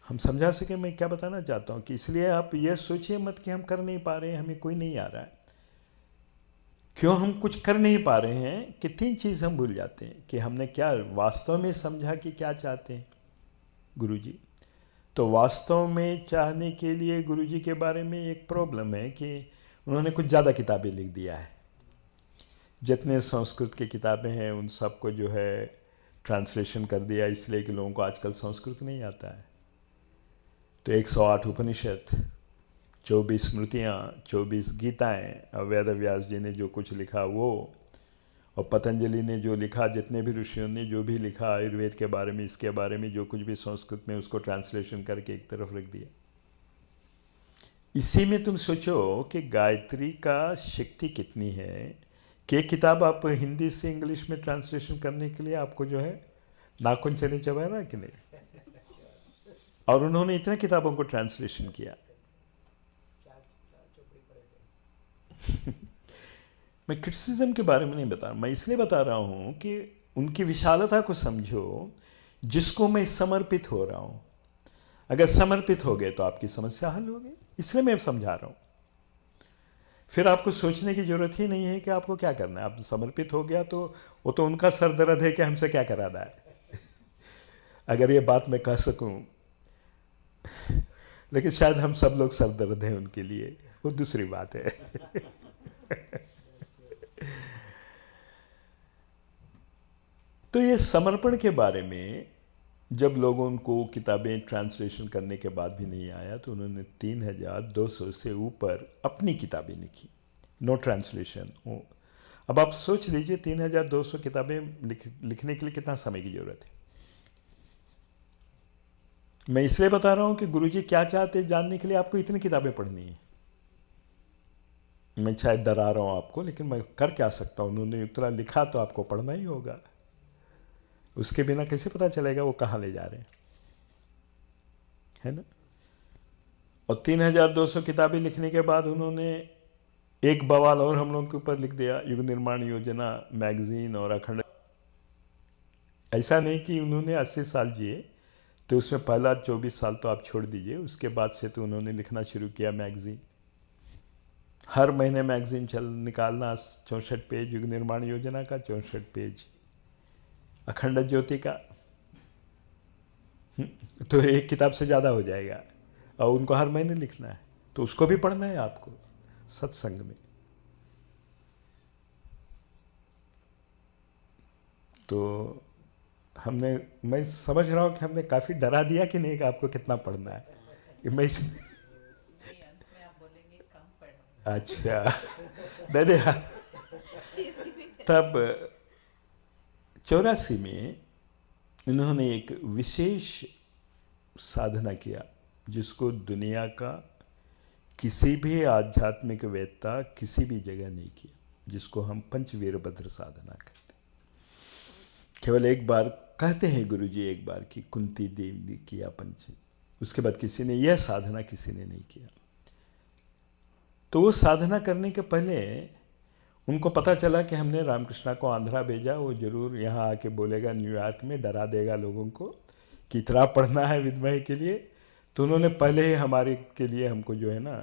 हम समझा सके मैं क्या बताना चाहता हूं? कि इसलिए आप ये सोचिए मत कि हम कर नहीं पा रहे हैं, हमें कोई नहीं आ रहा है। क्यों हम कुछ कर नहीं पा रहे हैं कि तीन चीज हम भूल जाते हैं कि हमने क्या वास्तव में समझा कि क्या चाहते हैं गुरुजी। तो वास्तव में चाहने के लिए गुरुजी के बारे में एक प्रॉब्लम है कि उन्होंने कुछ ज़्यादा किताबें लिख दिया है। जितने संस्कृत की किताबें हैं उन सबको जो है ट्रांसलेशन कर दिया, इसलिए कि लोगों को आजकल संस्कृत नहीं आता है। तो 108 उपनिषद, 24 स्मृतियाँ, 24 गीताएँ, और वेद व्यास जी ने जो कुछ लिखा वो, और पतंजलि ने जो लिखा, जितने भी ऋषियों ने जो भी लिखा आयुर्वेद के बारे में, इसके बारे में जो कुछ भी संस्कृत में, उसको ट्रांसलेशन करके एक तरफ रख दिया। इसी में तुम सोचो कि गायत्री का शक्ति कितनी है कि एक किताब आप हिंदी से इंग्लिश में ट्रांसलेशन करने के लिए आपको जो है नाखून चने चबाए ना कि नहीं, और उन्होंने इतने किताबों को ट्रांसलेशन किया। मैं क्रिटिसिज्म के बारे में नहीं बता रहा, मैं इसलिए बता रहा हूं कि उनकी विशालता को समझो, जिसको मैं समर्पित हो रहा हूं। अगर समर्पित हो गए तो आपकी समस्या हल होगी, इसलिए मैं समझा रहा हूं। फिर आपको सोचने की ज़रूरत ही नहीं है कि आपको क्या करना है। आप समर्पित हो गया तो वो तो उनका सर दर्द है कि हमसे क्या कराना है। अगर ये बात मैं कह सकूं, लेकिन शायद हम सब लोग सर दर्द हैं उनके लिए, वो दूसरी बात है। तो ये समर्पण के बारे में जब लोगों को किताबें ट्रांसलेशन करने के बाद भी नहीं आया तो उन्होंने 3200 से ऊपर अपनी किताबें लिखी, नो ट्रांसलेशन। अब आप सोच लीजिए 3200 किताबें लिखने के लिए कितना समय की जरूरत है। मैं इसलिए बता रहा हूं कि गुरुजी क्या चाहते जानने के लिए आपको इतनी किताबें पढ़नी है। मैं शायद डरा रहा हूं आपको, लेकिन मैं कर क्या सकता हूं। उन्होंने इतना लिखा तो आपको पढ़ना ही होगा, उसके बिना कैसे पता चलेगा वो कहाँ ले जा रहे हैं, है ना। और 3200 किताबें लिखने के बाद उन्होंने एक बवाल और हम लोगों के ऊपर लिख दिया, युग निर्माण योजना मैगजीन और अखंड। ऐसा नहीं कि उन्होंने 80 साल जिए तो उसमें पहला 24 साल तो आप छोड़ दीजिए, उसके बाद से तो उन्होंने लिखना शुरू किया मैगजीन। हर महीने मैगजीन निकालना, 64 पेज युग निर्माण योजना का, 64 पेज अखंड ज्योति का। तो एक किताब से ज़्यादा हो जाएगा, और उनको हर महीने लिखना है, तो उसको भी पढ़ना है आपको सत्संग में। तो मैं समझ रहा हूँ कि हमने काफ़ी डरा दिया कि नहीं, कि आपको कितना पढ़ना है। मैं अच्छा नहीं तब 84 में इन्होंने एक विशेष साधना किया जिसको दुनिया का किसी भी आध्यात्मिक वेत्ता किसी भी जगह नहीं किया, जिसको हम पंचवीरभद्र साधना कहते हैं। केवल एक बार कहते हैं गुरुजी, एक बार की कुंती देवी ने किया पंच, उसके बाद किसी ने यह साधना किसी ने नहीं किया। तो वो साधना करने के पहले उनको पता चला कि हमने रामकृष्णा को आंध्रा भेजा, वो जरूर यहाँ आके बोलेगा, न्यूयॉर्क में डरा देगा लोगों को कि इतना पढ़ना है विद्मय के लिए। तो उन्होंने पहले ही हमारे के लिए, हमको जो है ना,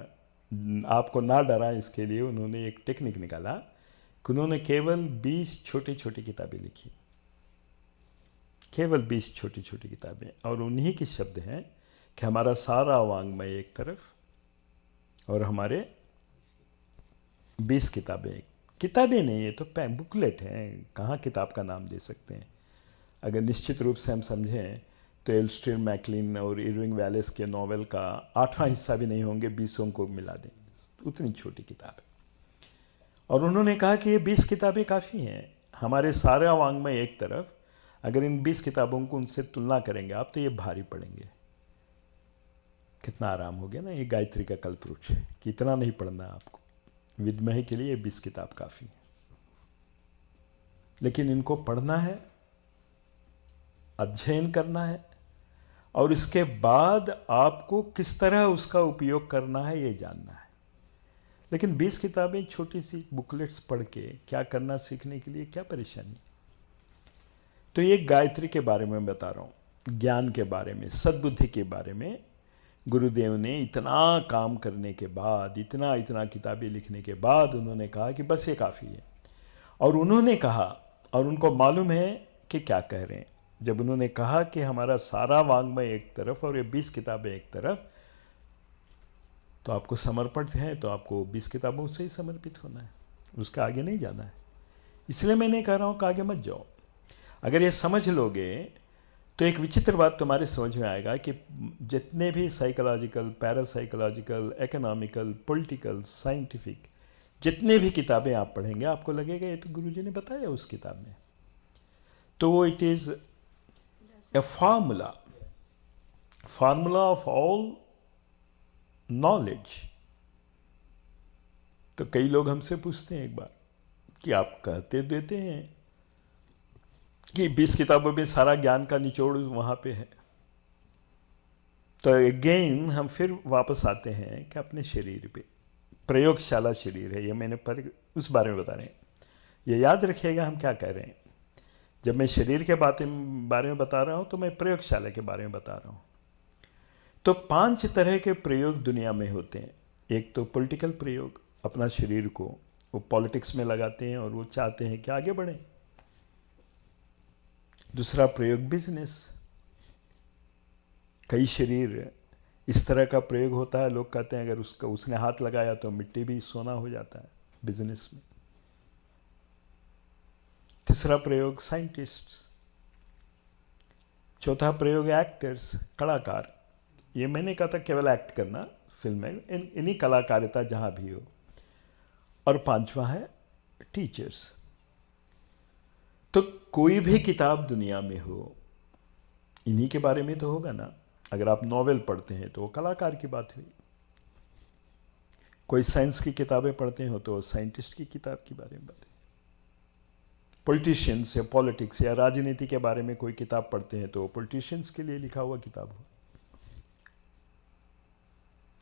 आपको ना डरा, इसके लिए उन्होंने एक टेक्निक निकाला कि उन्होंने केवल 20 छोटी छोटी किताबें लिखी, केवल 20 छोटी छोटी किताबें, और उन्हीं के शब्द हैं कि हमारा सारा वांग्मय एक तरफ और हमारे 20 किताबें। किताबें नहीं, ये तो बुकलेट हैं, कहाँ किताब का नाम दे सकते हैं। अगर निश्चित रूप से हम समझें तो एल्स्ट्रीर मैकलिन और इरविंग वैलेस के नॉवेल का 8वां हिस्सा भी नहीं होंगे, 20 को मिला दें, उतनी छोटी किताब है। और उन्होंने कहा कि ये 20 किताबें काफ़ी हैं, हमारे सारा वांग्मय एक तरफ, अगर इन 20 किताबों को उनसे तुलना करेंगे आप तो ये भारी पड़ेंगे। कितना आराम हो गया ना, ये गायत्री का कल्पवृक्ष है कि इतना नहीं पढ़ना आपको, विद्मय के लिए 20 किताब काफ़ी है। लेकिन इनको पढ़ना है, अध्ययन करना है, और इसके बाद आपको किस तरह उसका उपयोग करना है ये जानना है। लेकिन 20 किताबें छोटी सी बुकलेट्स पढ़ के क्या करना, सीखने के लिए क्या परेशानी। तो ये गायत्री के बारे में बता रहा हूँ, ज्ञान के बारे में, सद्बुद्धि के बारे में। गुरुदेव ने इतना काम करने के बाद, इतना इतना किताबें लिखने के बाद उन्होंने कहा कि बस ये काफ़ी है। और उन्होंने कहा, और उनको मालूम है कि क्या कह रहे हैं, जब उन्होंने कहा कि हमारा सारा वांग्मय एक तरफ और ये 20 किताबें एक तरफ, तो आपको समर्पित है तो आपको 20 किताबों से ही समर्पित होना है, उसका आगे नहीं जाना है। इसलिए मैं नहीं कह रहा हूँ कि आगे मत जाओ। अगर ये समझ लोगे तो एक विचित्र बात तुम्हारे समझ में आएगा कि जितने भी साइकोलॉजिकल, पैरासाइकोलॉजिकल, इकोनॉमिकल, पॉलिटिकल, साइंटिफिक जितने भी किताबें आप पढ़ेंगे, आपको लगेगा ये तो गुरुजी ने बताया उस किताब में। तो वो it is a formula of all knowledge. तो कई लोग हमसे पूछते हैं एक बार कि आप कहते देते हैं कि 20 किताबों में सारा ज्ञान का निचोड़ वहाँ पे है। तो अगेन हम फिर वापस आते हैं कि अपने शरीर पे, प्रयोगशाला शरीर है ये, मैंने पर उस बारे में बता रहे हैं। ये याद रखिएगा हम क्या कह रहे हैं। जब मैं शरीर के बारे में बता रहा हूँ तो मैं प्रयोगशाला के बारे में बता रहा हूँ। तो 5 तरह के प्रयोग दुनिया में होते हैं। एक तो पॉलिटिकल प्रयोग, अपना शरीर को वो पॉलिटिक्स में लगाते हैं और वो चाहते हैं कि आगे बढ़ें। दूसरा प्रयोग बिजनेस। कई शरीर इस तरह का प्रयोग होता है, लोग कहते हैं अगर उसने हाथ लगाया तो मिट्टी भी सोना हो जाता है बिजनेस में। तीसरा प्रयोग साइंटिस्ट्स। चौथा प्रयोग एक्टर्स, कलाकार। ये मैंने कहा था केवल एक्ट करना फिल्म में, इन्हीं कलाकारिता जहां भी हो। और पांचवा है टीचर्स। तो कोई भी किताब दुनिया में हो, इन्हीं के बारे में तो होगा ना। अगर आप नॉवेल पढ़ते हैं तो वो कलाकार की बात हुई, कोई साइंस की किताबें पढ़ते हो तो साइंटिस्ट की किताब के बारे में बात है। पॉलिटिशियंस या पॉलिटिक्स या राजनीति के बारे में कोई किताब पढ़ते हैं तो पॉलिटिशियंस के लिए लिखा हुआ किताब हो।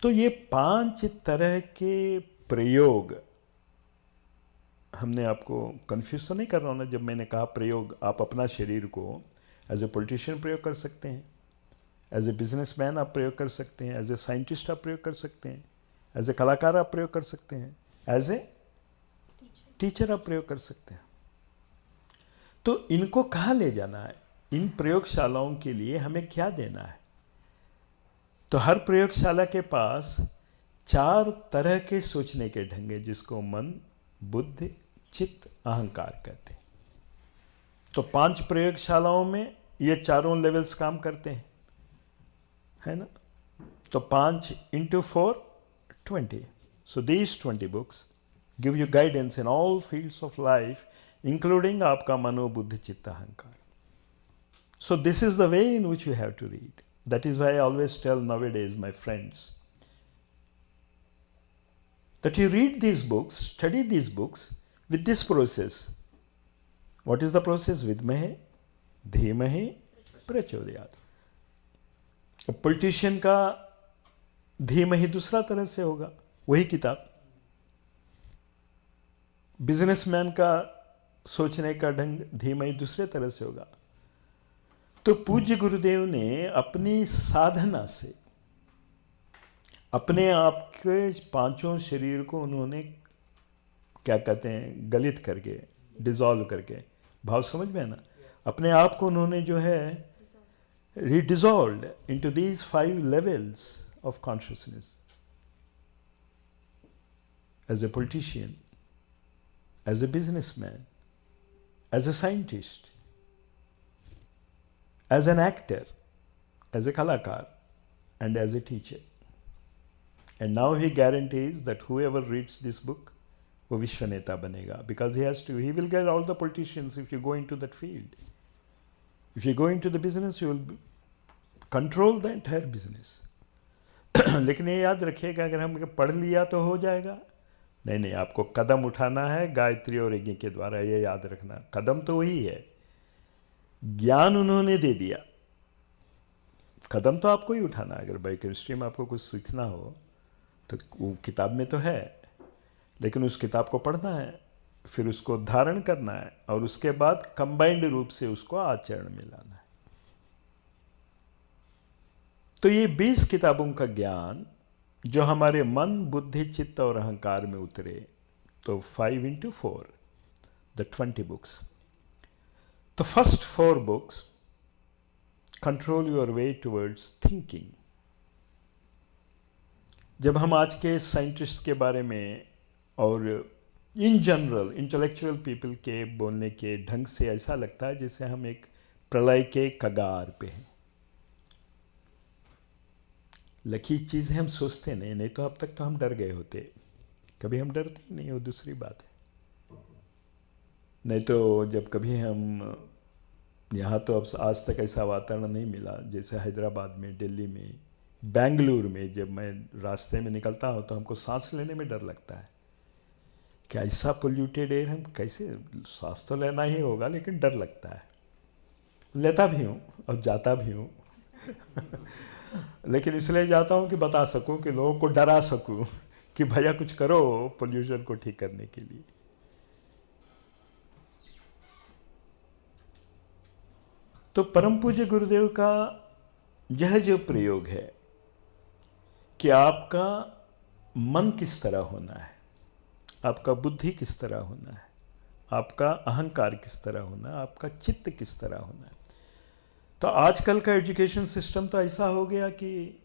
तो ये 5 तरह के प्रयोग, हमने आपको कंफ्यूज तो नहीं कर रहा हूं ना जब मैंने कहा प्रयोग। आप अपना शरीर को एज ए पॉलिटिशियन प्रयोग कर सकते हैं, एज ए बिजनेसमैन आप प्रयोग कर सकते हैं, एज ए साइंटिस्ट आप प्रयोग कर सकते हैं, एज ए कलाकार आप प्रयोग कर सकते हैं, एज ए टीचर आप प्रयोग कर सकते हैं। तो इनको कहाँ ले जाना है? इन प्रयोगशालाओं के लिए हमें क्या देना है? तो हर प्रयोगशाला के पास 4 तरह के सोचने के ढंग है, जिसको मन, बुद्धि, चित्त, अहंकार कहते हैं। तो 5 प्रयोगशालाओं में ये चारों लेवल्स काम करते हैं, है ना। तो 5 into 4 20. So these 20 books give you guidance in all fields of life, including आपका मनो, बुद्धि, चित्त, अहंकार. So this is the way in which you have to read. That is why I always tell nowadays my friends that you read these books, study these books with this process. What is the process? Vidmahe, धीमहि, प्रचोदयात्. Politician का धीमहि दूसरा तरह से होगा, वही किताब। बिजनेसमैन का सोचने का ढंग धीमहि दूसरे तरह से होगा। तो पूज्य गुरुदेव ने अपनी साधना से अपने आप के 5 शरीर को उन्होंने क्या कहते हैं, गलित करके, डिसॉल्व करके, भाव समझ में है ना, अपने आप को उन्होंने जो है redissolved into these 5 levels of consciousness. As a politician, as a businessman, as a scientist, as an actor, as a kalakar, and as a teacher. And now he guarantees that whoever reads this book, वो विश्व नेता बनेगा, because he will get all the politicians if you go into that field. If you go into the business, you will control the entire business. लेकिन ये याद रखिएगा, अगर हम पढ़ लिया तो हो जाएगा? नहीं, आपको कदम उठाना है गायत्री और यज्ञ के द्वारा, ये याद रखना। कदम तो वही है, ज्ञान उन्होंने दे दिया, कदम तो आपको ही उठाना। अगर बायोकेमिस्ट्री में आपको कुछ सीखना हो तो वो किताब में तो है, लेकिन उस किताब को पढ़ना है, फिर उसको धारण करना है, और उसके बाद कंबाइंड रूप से उसको आचरण में लाना है। तो ये 20 किताबों का ज्ञान जो हमारे मन, बुद्धि, चित्त और अहंकार में उतरे, तो 5 into 4, the 20 books. The first 4 books control your way towards thinking. जब हम आज के साइंटिस्ट के बारे में और इन जनरल इंटेलेक्चुअल पीपल के बोलने के ढंग से ऐसा लगता है जैसे हम एक प्रलय के कगार पे हैं। लकी चीज़ है, हम सोचते नहीं तो अब तक तो हम डर गए होते। कभी हम डरते ही नहीं, वो दूसरी बात है। नहीं तो जब कभी हम यहाँ, तो अब आज तक ऐसा वातावरण नहीं मिला जैसे हैदराबाद में, दिल्ली में, बेंगलुरु में। जब मैं रास्ते में निकलता हूँ तो हमको सांस लेने में डर लगता है कि ऐसा पोल्यूटेड एयर, हम कैसे, सांस तो लेना ही होगा लेकिन डर लगता है। लेता भी हूँ और जाता भी हूँ लेकिन इसलिए जाता हूँ कि बता सकूँ, कि लोगों को डरा सकूँ कि भैया कुछ करो पोल्यूशन को ठीक करने के लिए। तो परम पूज्य गुरुदेव का यह जो प्रयोग है कि आपका मन किस तरह होना है, आपका बुद्धि किस तरह होना है, आपका अहंकार किस तरह होना है, आपका चित्त किस तरह होना है। तो आजकल का एजुकेशन सिस्टम तो ऐसा हो गया कि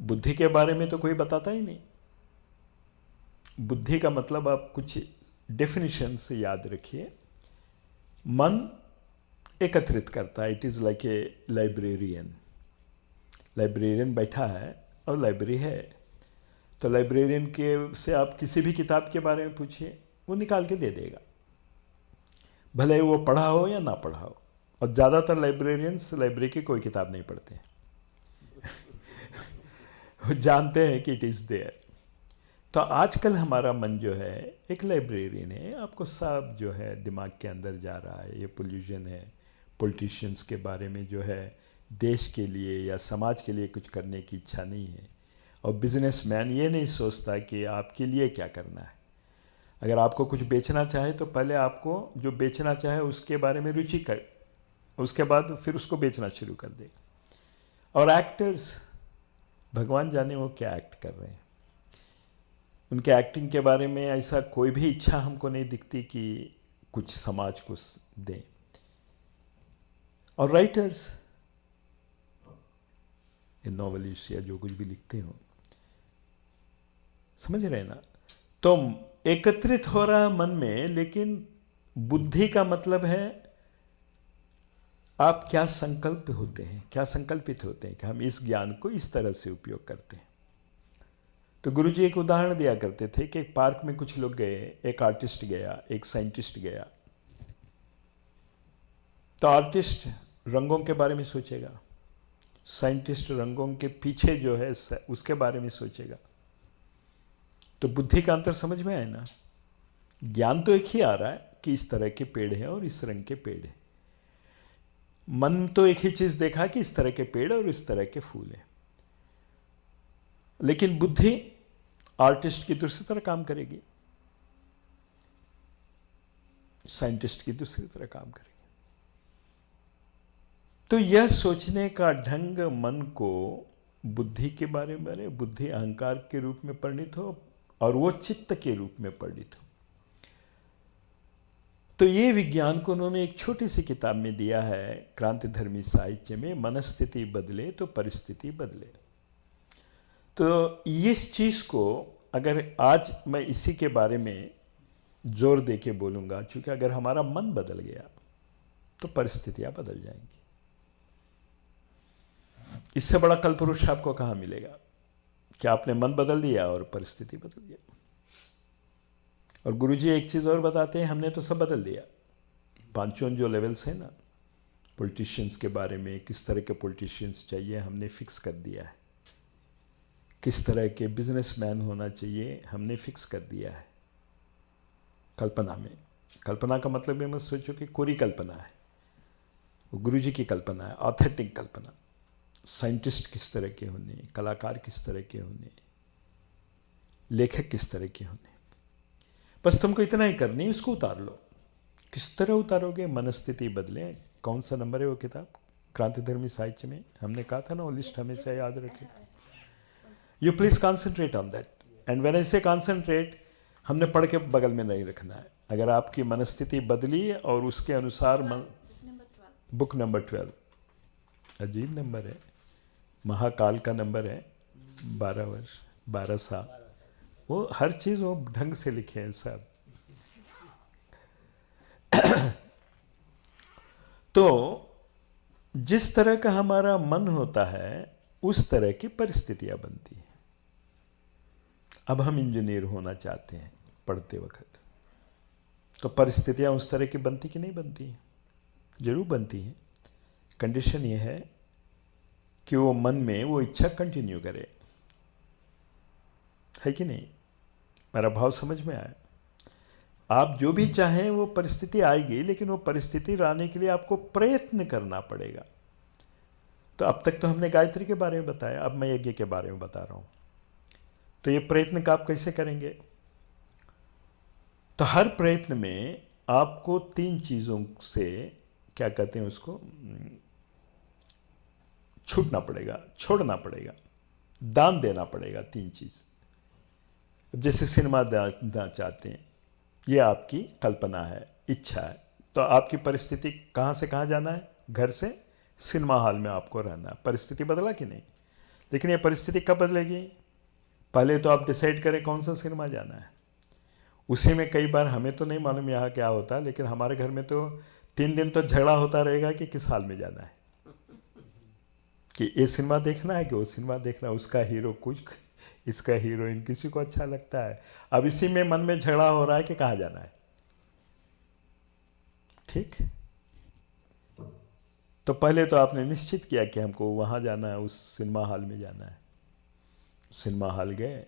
बुद्धि के बारे में तो कोई बताता ही नहीं। बुद्धि का मतलब आप कुछ डेफिनेशन से याद रखिए। मन एकत्रित करता है, it is like a librarian. Librarian बैठा है और लाइब्रेरी है, तो लाइब्रेरियन के से आप किसी भी किताब के बारे में पूछिए, वो निकाल के दे देगा, भले वो पढ़ा हो या ना पढ़ा हो। और ज़्यादातर लाइब्रेरियंस लाइब्रेरी की कोई किताब नहीं पढ़ते हैं वो जानते हैं कि इट इज़ देयर। तो आजकल हमारा मन जो है एक लाइब्रेरियन है, आपको सब जो है दिमाग के अंदर जा रहा है। ये पोल्यूशन है, पॉलिटिशियंस के बारे में जो है देश के लिए या समाज के लिए कुछ करने की इच्छा नहीं है। और बिजनेसमैन ये नहीं सोचता कि आपके लिए क्या करना है। अगर आपको कुछ बेचना चाहे तो पहले आपको जो बेचना चाहे उसके बारे में रुचि कर, उसके बाद फिर उसको बेचना शुरू कर देगा। और एक्टर्स, भगवान जाने वो क्या एक्ट कर रहे हैं, उनके एक्टिंग के बारे में ऐसा कोई भी इच्छा हमको नहीं दिखती कि कुछ समाज को दें। और राइटर्स, नॉवलिस्ट या जो कुछ भी लिखते हो, समझ रहे ना, तो एकत्रित हो रहा मन में। लेकिन बुद्धि का मतलब है आप क्या संकल्प होते हैं, क्या संकल्पित होते हैं कि हम इस ज्ञान को इस तरह से उपयोग करते हैं। तो गुरुजी एक उदाहरण दिया करते थे कि पार्क में कुछ लोग गए, एक आर्टिस्ट गया, एक साइंटिस्ट गया। तो आर्टिस्ट रंगों के बारे में सोचेगा, साइंटिस्ट रंगों के पीछे जो है उसके बारे में सोचेगा। तो बुद्धि का अंतर समझ में आए ना। ज्ञान तो एक ही आ रहा है कि इस तरह के पेड़ हैं और इस रंग के पेड़ हैं। मन तो एक ही चीज देखा कि इस तरह के पेड़ और इस तरह के फूल हैं। लेकिन बुद्धि आर्टिस्ट की दूसरी तरह काम करेगी, साइंटिस्ट की दूसरी तरह काम करेगी। तो यह सोचने का ढंग मन को बुद्धि के बारे में, बुद्धि अहंकार के रूप में परिणित हो और वो चित्त के रूप में परिणित हो। तो ये विज्ञान को उन्होंने एक छोटी सी किताब में दिया है, क्रांतिधर्मी साहित्य में, मनस्थिति बदले तो परिस्थिति बदले। तो इस चीज को अगर आज मैं इसी के बारे में जोर दे के बोलूंगा, क्योंकि अगर हमारा मन बदल गया तो परिस्थितियां बदल जाएंगी। इससे बड़ा कल्पवृक्ष आपको कहां मिलेगा कि आपने मन बदल दिया और परिस्थिति बदल गई। और गुरुजी एक चीज और बताते हैं, हमने तो सब बदल दिया। पांचों जो लेवल्स हैं ना, पॉलिटिशियंस के बारे में, किस तरह के पॉलिटिशियंस चाहिए हमने फिक्स कर दिया है। किस तरह के बिजनेसमैन होना चाहिए हमने फिक्स कर दिया है। कल्पना में, कल्पना का मतलब ये मत सोचो कि कोरी कल्पना है, वो गुरुजी की कल्पना है, ऑथेंटिक कल्पना। साइंटिस्ट किस तरह के होने, कलाकार किस तरह के होने, लेखक किस तरह के होने। बस तुमको इतना ही करनी है, उसको उतार लो। किस तरह उतारोगे? मनस्थिति बदले। कौन सा नंबर है वो किताब? क्रांतिधर्मी साहित्य में हमने कहा था ना, वो लिस्ट हमेशा याद रखें। You please concentrate on that. And when I से कॉन्सेंट्रेट, हमने पढ़ के बगल में नहीं रखना है। अगर आपकी मनस्थिति बदली और उसके अनुसार बुक नंबर 12, अजीब नंबर है, महाकाल का नंबर है, 12 वर्ष, 12 साल, वो हर चीज वो ढंग से लिखे हैं सब। तो जिस तरह का हमारा मन होता है उस तरह की परिस्थितियां बनती हैं। अब हम इंजीनियर होना चाहते हैं पढ़ते वक्त, तो परिस्थितियां उस तरह की बनती कि नहीं बनती? जरूर बनती हैं। कंडीशन ये है कि वो मन में वो इच्छा कंटिन्यू करे, है कि नहीं? मेरा भाव समझ में आया? आप जो भी चाहें वो परिस्थिति आएगी, लेकिन वो परिस्थिति लाने के लिए आपको प्रयत्न करना पड़ेगा। तो अब तक तो हमने गायत्री के बारे में बताया, अब मैं यज्ञ के बारे में बता रहा हूं। तो ये प्रयत्न का आप कैसे करेंगे? तो हर प्रयत्न में आपको 3 चीजों से, क्या कहते हैं उसको, छूटना पड़ेगा, छोड़ना पड़ेगा, दान देना पड़ेगा। 3 चीज। जैसे सिनेमा देखना चाहते हैं, ये आपकी कल्पना है, इच्छा है, तो आपकी परिस्थिति कहाँ से कहाँ जाना है? घर से सिनेमा हॉल में आपको रहना है। परिस्थिति बदला कि नहीं? लेकिन ये परिस्थिति कब बदलेगी? पहले तो आप डिसाइड करें कौन सा सिनेमा जाना है। उसी में कई बार हमें तो नहीं मालूम यहाँ क्या होता है, लेकिन हमारे घर में तो 3 दिन तो झगड़ा होता रहेगा कि किस हाल में जाना है, कि ये सिनेमा देखना है कि वो सिनेमा देखना है, उसका हीरो कुछ, इसका हीरोइन किसी को अच्छा लगता है। अब इसी में मन में झगड़ा हो रहा है कि कहाँ जाना है। ठीक, तो पहले तो आपने निश्चित किया कि हमको वहाँ जाना है, उस सिनेमा हॉल में जाना है। सिनेमा हॉल गए,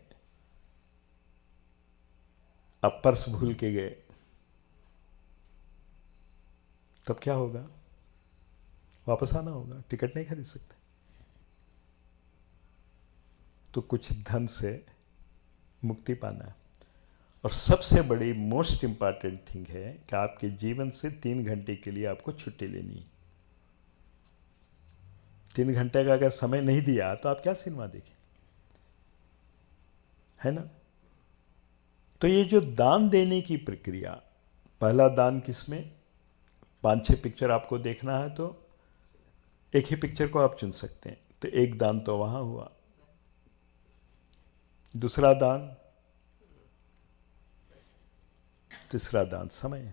अब पर्स भूल के गए, तब क्या होगा? वापस आना होगा, टिकट नहीं खरीद सकते। तो कुछ धन से मुक्ति पाना है। और सबसे बड़ी मोस्ट इंपॉर्टेंट थिंग है कि आपके जीवन से 3 घंटे के लिए आपको छुट्टी लेनी है। 3 घंटे का अगर समय नहीं दिया तो आप क्या सिनेमा देखें, है ना? तो ये जो दान देने की प्रक्रिया, पहला दान किसमें? 5-6 पिक्चर आपको देखना है तो एक ही पिक्चर को आप चुन सकते हैं, तो एक दान तो वहां हुआ। दूसरा दान, तीसरा दान समय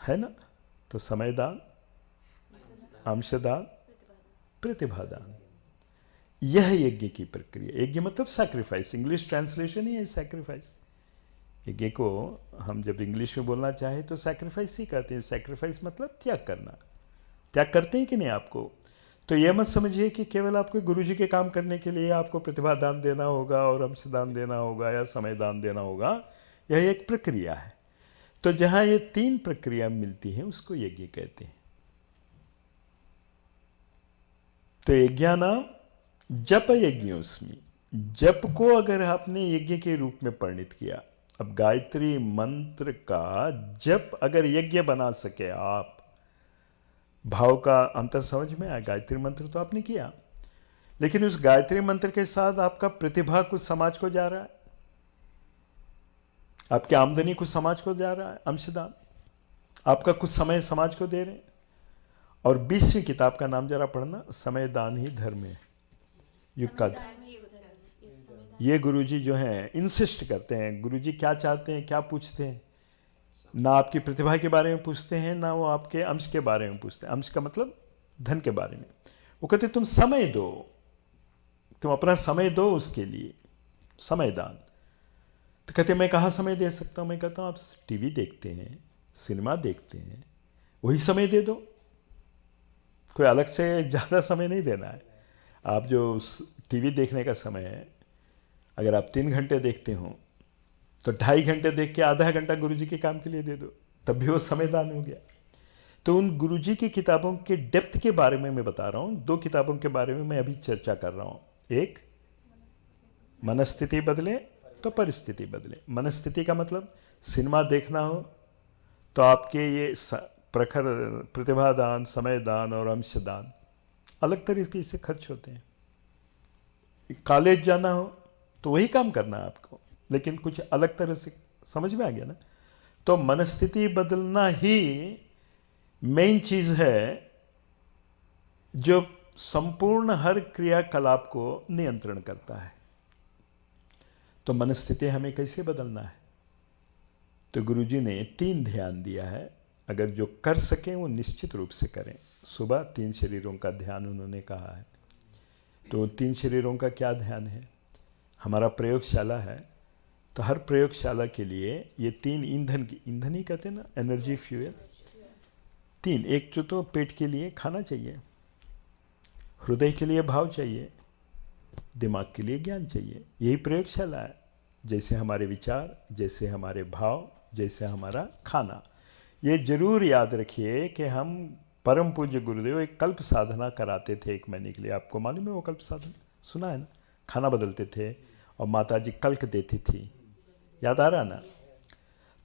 है ना? तो समय दान, अंश दान, प्रतिभा दान, यह यज्ञ की प्रक्रिया। यज्ञ मतलब सैक्रिफाइस, इंग्लिश ट्रांसलेशन ही है सैक्रिफाइस। यज्ञ को हम जब इंग्लिश में बोलना चाहें तो सैक्रिफाइस ही कहते हैं। सैक्रिफाइस मतलब त्याग करना। त्याग करते हैं कि नहीं आपको? तो यह मत समझिए कि केवल आपको गुरुजी के काम करने के लिए आपको प्रतिभा दान देना होगा और अंश दान देना होगा या समय दान देना होगा। यह एक प्रक्रिया है। तो जहां ये 3 प्रक्रिया मिलती हैं उसको यज्ञ कहते हैं। तो यज्ञानाम जप यज्ञोस्मि, जप को अगर आपने यज्ञ के रूप में परिणित किया, अब गायत्री मंत्र का जप अगर यज्ञ बना सके आप, भाव का अंतर समझ में आया। गायत्री मंत्र तो आपने किया, लेकिन उस गायत्री मंत्र के साथ आपका प्रतिभा कुछ समाज को जा रहा है, आपकी आमदनी कुछ समाज को जा रहा है, अंशदान, आपका कुछ समय समाज को दे रहे हैं। और 20वीं किताब का नाम जरा पढ़ना, समय दान ही धर्म है, युग का। ये गुरुजी जो हैं इंसिस्ट करते हैं। गुरुजी क्या चाहते हैं, क्या पूछते हैं? ना आपकी प्रतिभा के बारे में पूछते हैं, ना वो आपके अंश के बारे में पूछते हैं। अंश का मतलब धन के बारे में। वो कहते तुम समय दो, तुम अपना समय दो उसके लिए, समय दान। तो कहते मैं कहाँ समय दे सकता हूँ? मैं कहता हूँ आप टीवी देखते हैं, सिनेमा देखते हैं, वही समय दे दो, कोई अलग से ज़्यादा समय नहीं देना है। आप जो टीवी देखने का समय है, अगर आप 3 घंटे देखते हो तो 2.5 घंटे देख के आधा घंटा गुरुजी के काम के लिए दे दो, तब भी वो समय दान हो गया। तो उन गुरुजी की किताबों के डेप्थ के बारे में मैं बता रहा हूँ। 2 किताबों के बारे में मैं अभी चर्चा कर रहा हूँ। एक, मनस्थिति बदले तो परिस्थिति बदले। मनस्थिति का मतलब सिनेमा देखना हो तो आपके ये प्रखर प्रतिभा दान, समय दान और अंश दान अलग तरीके से खर्च होते हैं। कॉलेज जाना हो तो वही काम करना है आपको, लेकिन कुछ अलग तरह से। समझ में आ गया ना? तो मनस्थिति बदलना ही मेन चीज है जो संपूर्ण हर क्रियाकलाप को नियंत्रण करता है। तो मनस्थिति हमें कैसे बदलना है? तो गुरुजी ने 3 ध्यान दिया है। अगर जो कर सकें वो निश्चित रूप से करें। सुबह 3 शरीरों का ध्यान उन्होंने कहा है। तो 3 शरीरों का क्या ध्यान है? हमारा प्रयोगशाला है, तो हर प्रयोगशाला के लिए ये 3 ईंधन की, ईंधन ही कहते हैं ना, एनर्जी फ्यूल। 3, एक तो पेट के लिए खाना चाहिए, हृदय के लिए भाव चाहिए, दिमाग के लिए ज्ञान चाहिए। यही प्रयोगशाला है। जैसे हमारे विचार, जैसे हमारे भाव, जैसे हमारा खाना। ये जरूर याद रखिए कि हम परम पूज्य गुरुदेव एक कल्प साधना कराते थे 1 महीने के लिए। आपको मालूम है वो कल्प साधना? सुना है ना? खाना बदलते थे और माता जी कल्क देती थी। याद आ रहा ना?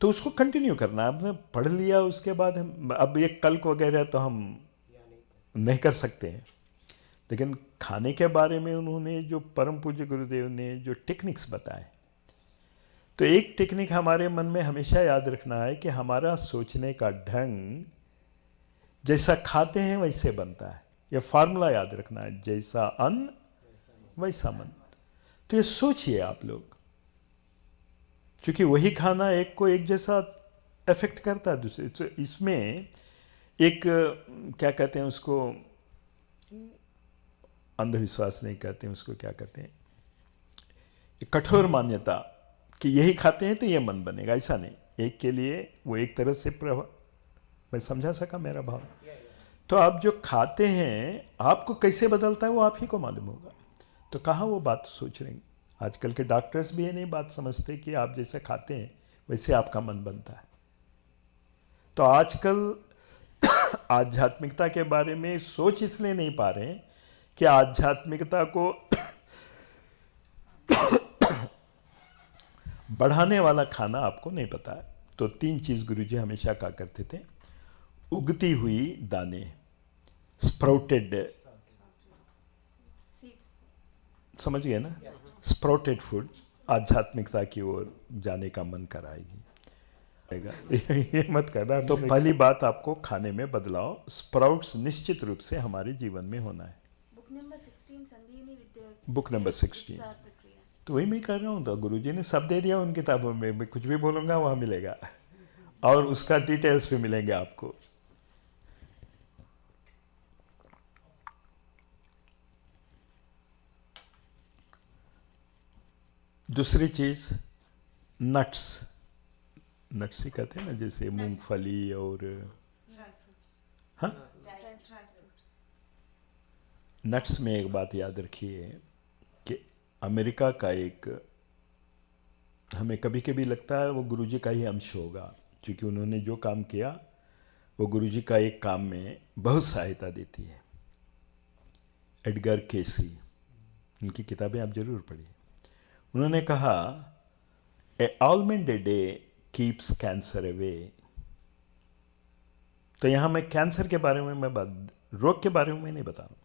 तो उसको कंटिन्यू करना। आपने पढ़ लिया, उसके बाद हम अब ये कल्क वगैरह तो हम नहीं कर सकते हैं। लेकिन खाने के बारे में उन्होंने जो परम पूज्य गुरुदेव ने जो टेक्निक्स बताए, तो एक टेक्निक हमारे मन में हमेशा याद रखना है कि हमारा सोचने का ढंग जैसा खाते हैं वैसे बनता है। यह फार्मूला याद रखना है, जैसा अन्न वैसा मन। तो ये सोचिए आप लोग, क्योंकि वही खाना एक को एक जैसा अफेक्ट करता है दूसरे। तो इसमें एक क्या कहते हैं उसको, अंधविश्वास नहीं कहते हैं उसको, क्या कहते हैं, एक कठोर मान्यता कि यही खाते हैं तो ये मन बनेगा, ऐसा नहीं। एक के लिए वो एक तरह से प्रभाव, मैं समझा सका मेरा भाव? तो आप जो खाते हैं आपको कैसे बदलता है वो आप ही को मालूम होगा। तो कहाँ वो बात सोच रहे हैं? आजकल के डॉक्टर्स भी ये नहीं बात समझते कि आप जैसे खाते हैं वैसे आपका मन बनता है। तो आजकल आध्यात्मिकता के बारे में सोच इसलिए नहीं पा रहे हैं कि आध्यात्मिकता को बढ़ाने वाला खाना आपको नहीं पता है। तो 3 चीज़ गुरुजी हमेशा कहा करते थे, उगती हुई दाने, स्प्राउटेड, समझ गए ना, स्प्राउटेड फूड आध्यात्मिकता की ओर जाने का मन कराएगी। ये मत करना। तो पहली बात आपको खाने में बदलाव, स्प्राउट्स निश्चित रूप से हमारे जीवन में होना है। बुक नंबर 16 संजीवनी विद्या, बुक नंबर 16, तो वही मैं कर रहा हूँ। तो गुरुजी ने सब दे दिया उन किताबों में, मैं कुछ भी बोलूँगा वहाँ मिलेगा, और उसका डिटेल्स भी मिलेंगे आपको। दूसरी चीज़, नट्स, नट्स ही कहते हैं ना, जैसे मूंगफली और हाँ, नट्स में एक बात याद रखिए कि अमेरिका का एक, हमें कभी कभी लगता है वो गुरुजी का ही अंश होगा, क्योंकि उन्होंने जो काम किया वो गुरुजी का एक काम में बहुत सहायता देती है। एडगर केसी, उनकी किताबें आप जरूर पढ़िए। उन्होंने कहा, an almond a day keeps cancer away. तो यहाँ मैं कैंसर के बारे में मैं बात, रोग के बारे में नहीं बता रहा हूँ।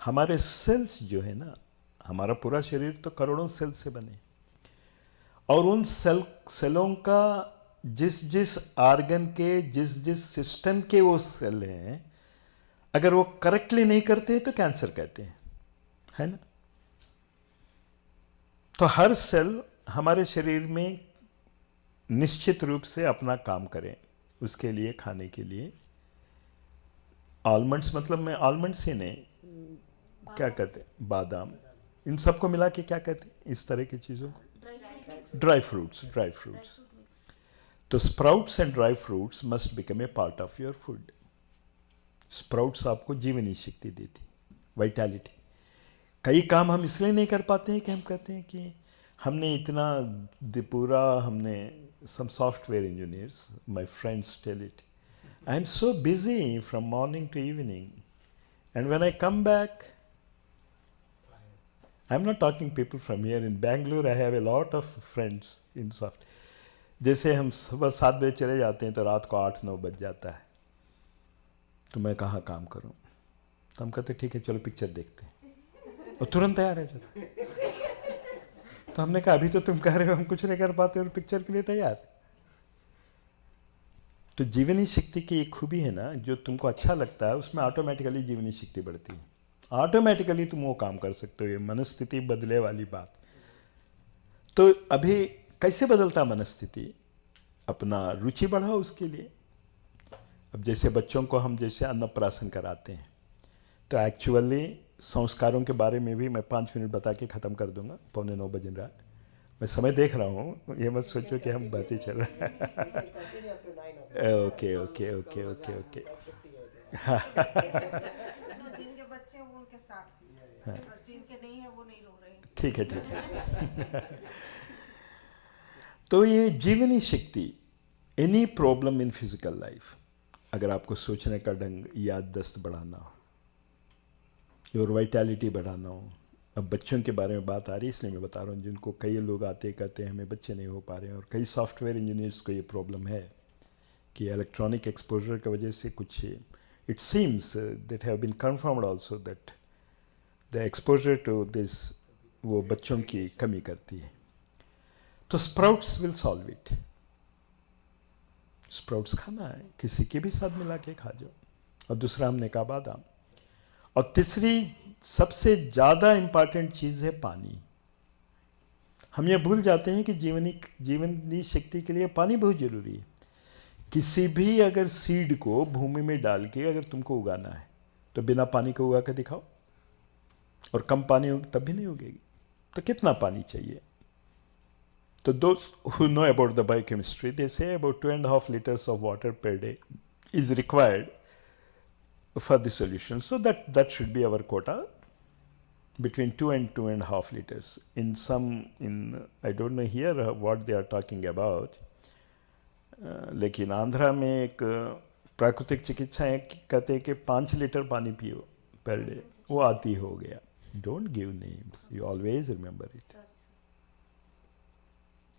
हमारे सेल्स जो है ना, हमारा पूरा शरीर तो करोड़ों सेल से बने, और उन सेलों का जिस जिस आर्गन के, जिस जिस सिस्टम के वो सेल हैं, अगर वो करेक्टली नहीं करते तो कैंसर कहते हैं, है ना। तो हर सेल हमारे शरीर में निश्चित रूप से अपना काम करें, उसके लिए खाने के लिए आलमंड्स, मतलब मैं आलमंड्स ही नहीं, क्या कहते हैं, बादाम, इन सबको मिला के क्या कहते हैं इस तरह की चीज़ों को, ड्राई फ्रूट्स, ड्राई फ्रूट्स। तो sprouts and dry fruits must become a part of your food. Sprouts आपको जीवनी शक्ति देती, वाइटैलिटी। कई काम हम इसलिए नहीं कर पाते हैं कि हम कहते हैं कि हमने इतना पूरा, हमने, some software engineers, my friends tell it, I am so busy from morning to evening, and when I come back, I'm not talking people from here, in Bangalore I have a lot of friends in soft, जैसे हम सुबह 7 बजे चले जाते हैं तो रात को 8-9 बज जाता है, तो मैं कहाँ काम करूँ? तो हम कहते ठीक है चलो पिक्चर देखते हैं, और तुरंत तैयार है जाता। तो हमने कहा अभी तो तुम कह रहे हो हम कुछ नहीं कर पाते और पिक्चर के लिए तैयार। तो जीवनी शक्ति की एक खूबी है ना, जो तुमको अच्छा लगता है उसमें ऑटोमेटिकली जीवनी शक्ति बढ़ती है, ऑटोमेटिकली तुम वो काम कर सकते हो। ये मनस्थिति बदले वाली बात। तो अभी कैसे बदलता मनस्थिति? अपना रुचि बढ़ाओ उसके लिए। अब जैसे बच्चों को हम जैसे अन्नप्राशन कराते हैं, तो एक्चुअली संस्कारों के बारे में भी मैं 5 मिनट बता के ख़त्म कर दूंगा, 8:45 बज रहा है। मैं समय देख रहा हूँ, ये मत सोचो कि हम बातें चल रहा है। Okay okay okay okay okay. जिनके बच्चे हैं वो उनके साथ, हाँ। और जिनके नहीं है वो नहीं रो रहे हैं। ठीक है ठीक है। तो ये जीवनी शक्ति, any problem in physical life, अगर आपको सोचने का ढंग, याददाश्त बढ़ाना हो, योर वाइटैलिटी बढ़ाना हो। अब बच्चों के बारे में बात आ रही है इसलिए मैं बता रहा हूँ, जिनको कई लोग आते कहते हैं हमें बच्चे नहीं हो पा रहे हैं, और कई सॉफ्टवेयर इंजीनियर्स को ये प्रॉब्लम है कि इलेक्ट्रॉनिक एक्सपोजर की वजह से कुछ, it seems that have been confirmed also that the exposure to this वो बच्चों की कमी करती है। तो sprouts will solve it. Sprouts खाना है, किसी के भी साथ मिला के खा जाओ। और दूसरा हमने कहा बादाम। और तीसरी सबसे ज़्यादा इम्पॉर्टेंट चीज़ है पानी। हम ये भूल जाते हैं कि जीवनी शक्ति के लिए पानी बहुत ज़रूरी है। किसी भी अगर सीड को भूमि में डाल के अगर तुमको उगाना है तो बिना पानी को उगा के दिखाओ, और कम पानी हो तब भी नहीं उगेगी। तो कितना पानी चाहिए? तो those who know about the biochemistry, they say about 2.5 liters of water per day is required for the solution. So that should be our quota, between 2 and 2.5 liters. I don't know here what they are talking about. लेकिन आंध्रा में एक प्राकृतिक चिकित्सा है कि कहते हैं कि 5 लीटर पानी पियो पर डे, वो आती हो गया। Don't give names, you always remember it.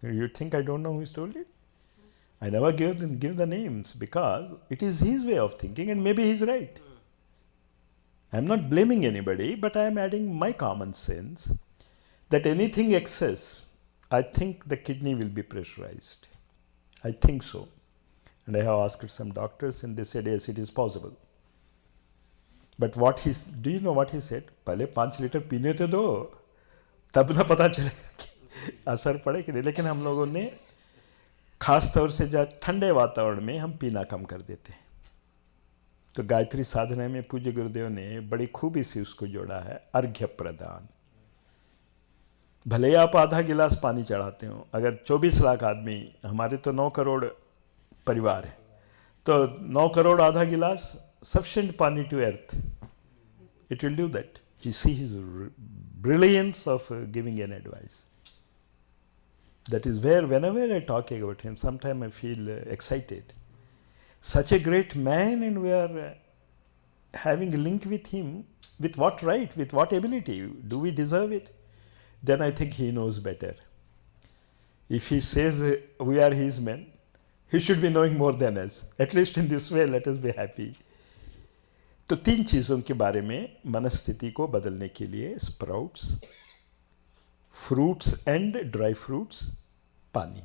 You think I don't know who's told it? I never give the names because it is his way of thinking and maybe he's right. I'm not blaming anybody, but I am adding my common sense that anything excess, I think the kidney will be pressurized. I think so. And I have asked some doctors and they said, yes, it is possible. But do you know what he said? पहले 5 litre पीने तो दो, तब ना पता चलेगा कि असर पड़े कि नहीं। लेकिन हम लोगों ने खास तौर से जब ठंडे वातावरण में हम पीना कम कर देते हैं। तो गायत्री साधना में पूज्य गुरुदेव ने बड़ी खूबी से उसको जोड़ा है, अर्घ्य प्रदान। भले ही आप आधा गिलास पानी चढ़ाते हो, अगर 24 लाख आदमी, हमारे तो 9 करोड़ परिवार है, तो 9 करोड़ आधा गिलास sufficient पानी to earth. It will do that. You see his brilliance of giving an advice. That is where whenever I talk about him, sometimes I feel excited. Such a great man, and we are having a link with him. With what right? With what ability? Do we deserve it? Then I think he knows better. If he says we are his men, he should be knowing more than us. At least in this way, let us be happy. तो 3 चीज़ों के बारे में मनस्थिति को बदलने के लिए, sprouts, fruits and dry fruits, पानी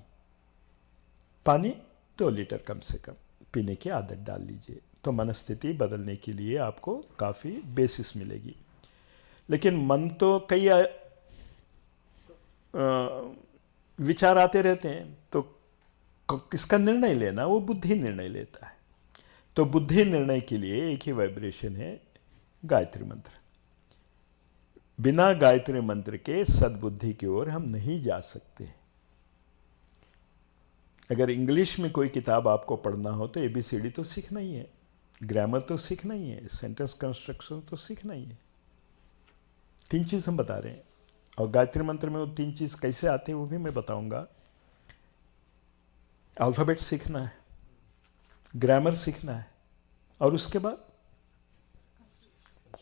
2 लीटर कम से कम पीने की आदत डाल लीजिए, तो मनस्थिति बदलने के लिए आपको काफ़ी बेसिस मिलेगी। लेकिन मन तो कई विचार आते रहते हैं, तो किसका निर्णय लेना, वो बुद्धि निर्णय लेता है। तो बुद्धि निर्णय के लिए एक ही वाइब्रेशन है, गायत्री मंत्र। बिना गायत्री मंत्र के सद्बुद्धि की ओर हम नहीं जा सकते। अगर इंग्लिश में कोई किताब आपको पढ़ना हो तो ABCD तो सीखना ही है, ग्रामर तो सीखना ही है, सेंटेंस कंस्ट्रक्शन तो सीखना ही है। 3 चीज़ हम बता रहे हैं, और गायत्री मंत्र में वो 3 चीज़ कैसे आती है वो भी मैं बताऊंगा। अल्फ़ाबेट सीखना है, ग्रामर सीखना है, और उसके बाद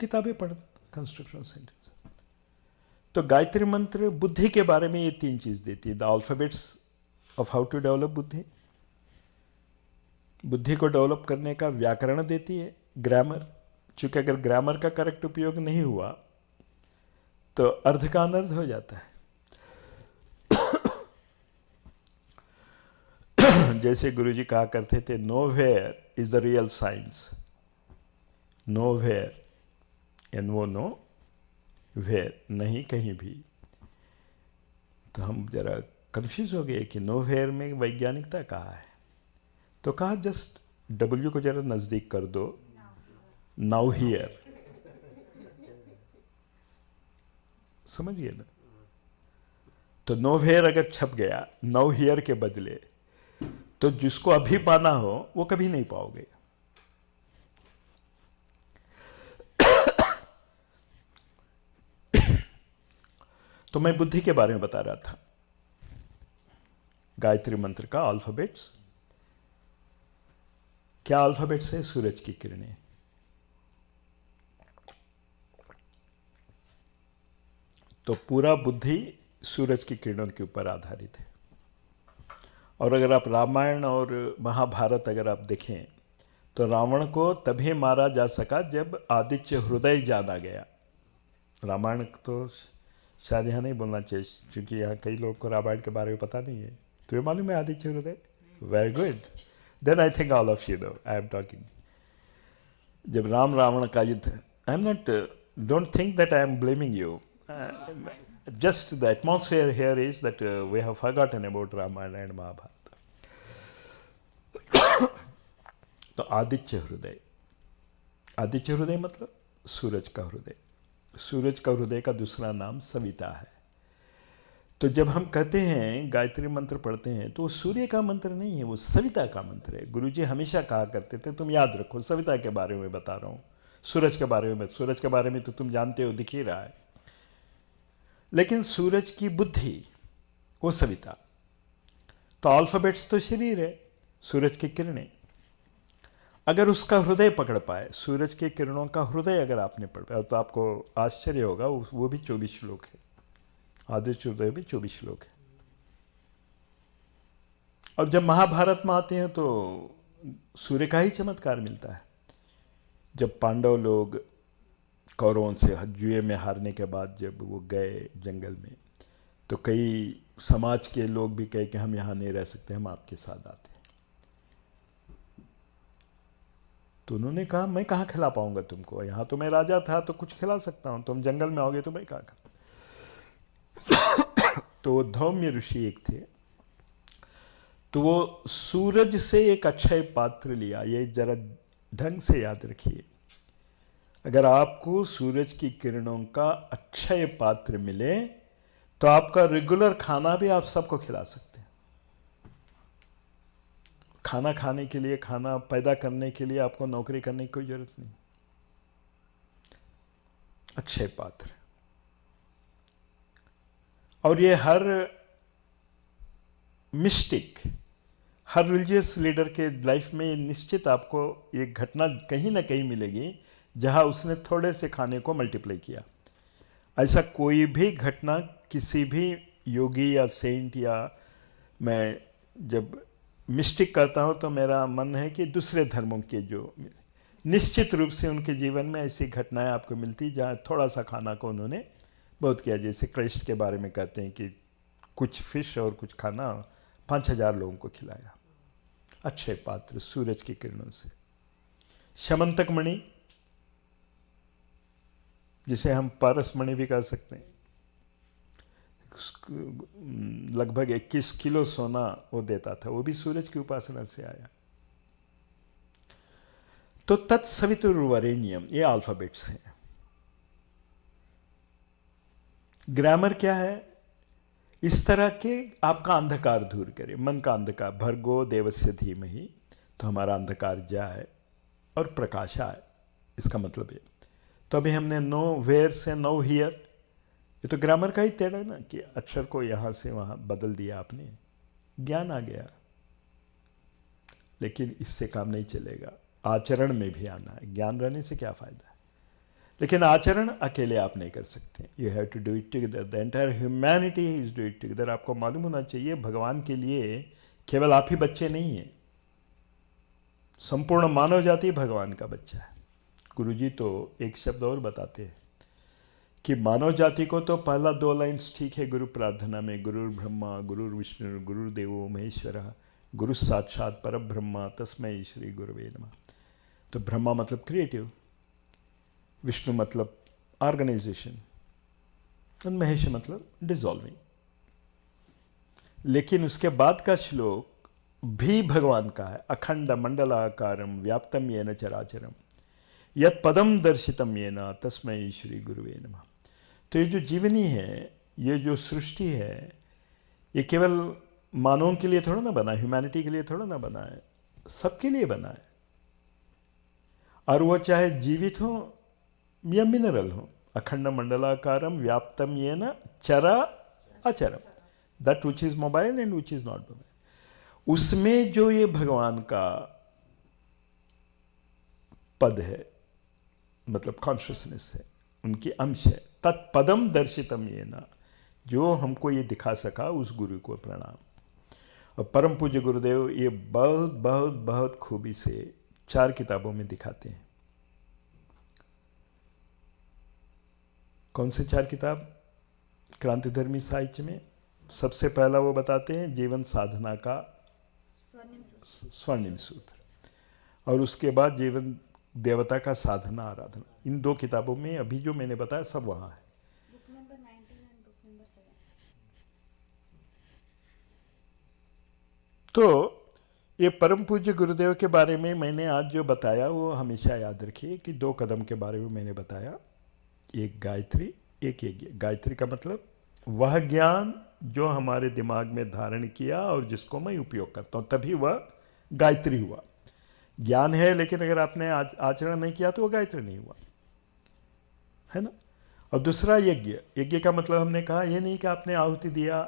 किताबें पढ़ना, कंस्ट्रक्शन सेंटेंस। तो गायत्री मंत्र बुद्धि के बारे में ये 3 चीज़ देती है। The alphabets of how to develop बुद्धि को डेवलप करने का व्याकरण देती है, ग्रामर, चूँकि अगर ग्रामर का करेक्ट उपयोग नहीं हुआ तो अर्थ का अनर्थ हो जाता है। जैसे गुरुजी कहा करते थे, nowhere is the real science, nowhere, NO where, नहीं कहीं भी। तो हम जरा कंफ्यूज हो गए कि नोवेयर में वैज्ञानिकता कहाँ है। तो कहा जस्ट W को जरा नज़दीक कर दो, नाउ हियर, समझिए ना। तो नोवेयर अगर छप गया नाउ हियर के बदले, तो जिसको अभी पाना हो वो कभी नहीं पाओगे। तो मैं बुद्धि के बारे में बता रहा था, गायत्री मंत्र का अल्फाबेट्स। क्या अल्फाबेट्स है? सूरज की किरणें। तो पूरा बुद्धि सूरज की किरणों के ऊपर आधारित है। और अगर आप रामायण और महाभारत अगर आप देखें तो रावण को तभी मारा जा सका जब आदित्य हृदय जाना गया। रामायण तो शायद यहाँ नहीं बोलना चाहिए, क्योंकि यहाँ कई लोगों को रामायण के बारे में पता नहीं है। तुम्हें मालूम है Aditya Hridaya? Very good, then I think all of you know I am talking. जब राम रावण का युद्ध, I am not, don't think that I am blaming you, just the atmosphere here is that we have forgotten about Ramayana and Mahabharata. तो आदित्य हृदय, आदित्य हृदय मतलब सूरज का हृदय। सूरज का हृदय का दूसरा नाम सविता है। तो जब हम कहते हैं गायत्री मंत्र पढ़ते हैं तो वो सूर्य का मंत्र नहीं है, वो सविता का मंत्र है। गुरुजी हमेशा कहा करते थे, तुम याद रखो सविता के बारे में बता रहा हूँ, सूरज के बारे में। सूरज के बारे में तो तुम जानते हो, दिख ही रहा है, लेकिन सूरज की बुद्धि वो सविता। तो अल्फाबेट्स तो शरीर है, सूरज की किरणें। अगर उसका हृदय पकड़ पाए, सूरज की किरणों का हृदय अगर आपने पढ़ पाया तो आपको आश्चर्य होगा, वो भी 24 श्लोक है। आदित्य हृदय भी 24 श्लोक है। और जब महाभारत में आते हैं तो सूर्य का ही चमत्कार मिलता है। जब पांडव लोग कौरवों से जुए में हारने के बाद जब वो गए जंगल में, तो कई समाज के लोग भी कहे कि हम यहाँ नहीं रह सकते, हम आपके साथ आते हैं। तो उन्होंने कहा मैं कहाँ खिला पाऊंगा तुमको, यहाँ तो मैं राजा था तो कुछ खिला सकता हूँ, तुम जंगल में आओगे तो मैं कहाँ खा। तो वो धौम्य ऋषि एक थे, तो वो सूरज से एक अक्षय पात्र लिया। ये जरा ढंग से याद रखिए, अगर आपको सूरज की किरणों का अक्षय पात्र मिले तो आपका रेगुलर खाना भी आप सबको खिला सकते हैं। खाना खाने के लिए, खाना पैदा करने के लिए आपको नौकरी करने की कोई जरूरत नहीं। अक्षय पात्र। और ये हर मिस्टिक, हर रिलीजियस लीडर के लाइफ में निश्चित आपको एक घटना कहीं ना कहीं मिलेगी जहां उसने थोड़े से खाने को मल्टीप्लाई किया। ऐसा कोई भी घटना किसी भी योगी या सेंट, या मैं जब मिस्टिक करता हूं तो मेरा मन है कि दूसरे धर्मों के जो निश्चित रूप से उनके जीवन में ऐसी घटनाएं आपको मिलती जहां थोड़ा सा खाना को उन्होंने बहुत किया। जैसे कृष्ण के बारे में कहते हैं कि कुछ फिश और कुछ खाना 5000 लोगों को खिलाया। अक्षय पात्र सूरज की किरणों से। शमंतक मणि, जिसे हम पारस मणि भी कह सकते हैं, लगभग 21 किलो सोना वो देता था, वो भी सूरज की उपासना से आया। तो तत्सवितुर्वरेण्यम, ये अल्फाबेट्स हैं। ग्रामर क्या है? इस तरह के आपका अंधकार दूर करे, मन का अंधकार। भर्गो देवस्य धीमहि, तो हमारा अंधकार जाए और प्रकाश आए, इसका मतलब है। तो अभी हमने नो वेयर से नो हियर, ये तो ग्रामर का ही टेढ़ है ना, कि अक्षर को यहां से वहां बदल दिया आपने, ज्ञान आ गया। लेकिन इससे काम नहीं चलेगा, आचरण में भी आना है। ज्ञान रहने से क्या फायदा है, लेकिन आचरण अकेले आप नहीं कर सकते। You have to do it together, the entire humanity is do it together. आपको मालूम होना चाहिए भगवान के लिए केवल आप ही बच्चे नहीं हैं, संपूर्ण मानव जाति भगवान का बच्चा है। गुरुजी तो एक शब्द और बताते हैं कि मानव जाति को तो पहला 2 लाइन्स ठीक है गुरु प्रार्थना में, गुरुर् ब्रह्मा गुरुर्विष्णु गुरुर्देवो महेश्वरः गुरु साक्षात परब्रह्म तस्मै श्री गुरुवे नमः। तो ब्रह्मा मतलब क्रिएटिव, विष्णु मतलब ऑर्गेनाइजेशन, और महेश मतलब डिसॉल्विंग। लेकिन उसके बाद का श्लोक भी भगवान का है। अखंड मंडलाकारम व्याप्तम येन चराचरम यत् पदम दर्शितम येन तस्मै श्री गुरुवे नमः। तो ये जो जीवनी है, ये जो सृष्टि है, ये केवल मानवों के लिए थोड़ा ना बना है, ह्यूमैनिटी के लिए थोड़ा ना बना है, सबके लिए बना है। और वो चाहे जीवित हो या मिनरल हो। अखंड मंडलाकारम व्याप्तम येन चरा अचरम, that which is mobile and which is not mobile. उसमें जो ये भगवान का पद है, मतलब कॉन्शियसनेस है, उनकी अंश है। तत्पदम दर्शितम येन, जो हमको ये दिखा सका, उस गुरु को प्रणाम। और परम पूज्य गुरुदेव ये बहुत बहुत बहुत खूबी से 4 किताबों में दिखाते हैं। कौन से 4 किताब क्रांतिधर्मी साहित्य में? सबसे पहला वो बताते हैं जीवन साधना का स्वर्णिम सूत्र, और उसके बाद जीवन देवता का साधना आराधना। इन 2 किताबों में अभी जो मैंने बताया सब वहाँ है। Book number 19 and book number 7। तो ये परम पूज्य गुरुदेव के बारे में मैंने आज जो बताया वो हमेशा याद रखिए कि 2 कदम के बारे में मैंने बताया, एक गायत्री, एक यज्ञ। गायत्री का मतलब वह ज्ञान जो हमारे दिमाग में धारण किया और जिसको मैं उपयोग करता हूँ, तभी वह गायत्री हुआ। ज्ञान है लेकिन अगर आपने आचरण नहीं किया तो वो गायत्री नहीं हुआ, है ना। और दूसरा यज्ञ। यज्ञ का मतलब हमने कहा ये नहीं कि आपने आहुति दिया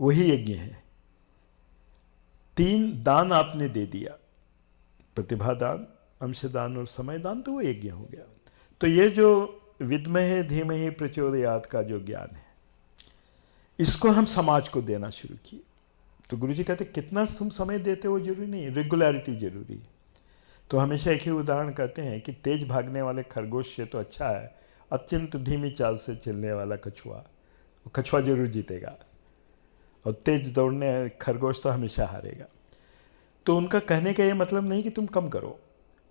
वही यज्ञ है। 3 दान आपने दे दिया, प्रतिभा दान, अंशदान और समय दान, तो वो यज्ञ हो गया। तो ये जो विद्महे धीमहि प्रचोदयात् का जो ज्ञान है, इसको हम समाज को देना शुरू किए। तो गुरुजी कहते कितना तुम समय देते हो जरूरी नहीं, रेगुलरिटी जरूरी है। तो हमेशा एक ही उदाहरण कहते हैं कि तेज भागने वाले खरगोश से तो अच्छा है अत्यंत धीमी चाल से चलने वाला कछुआ। वो कछुआ जरूर जीतेगा और तेज दौड़ने खरगोश तो हमेशा हारेगा। तो उनका कहने का ये मतलब नहीं कि तुम कम करो,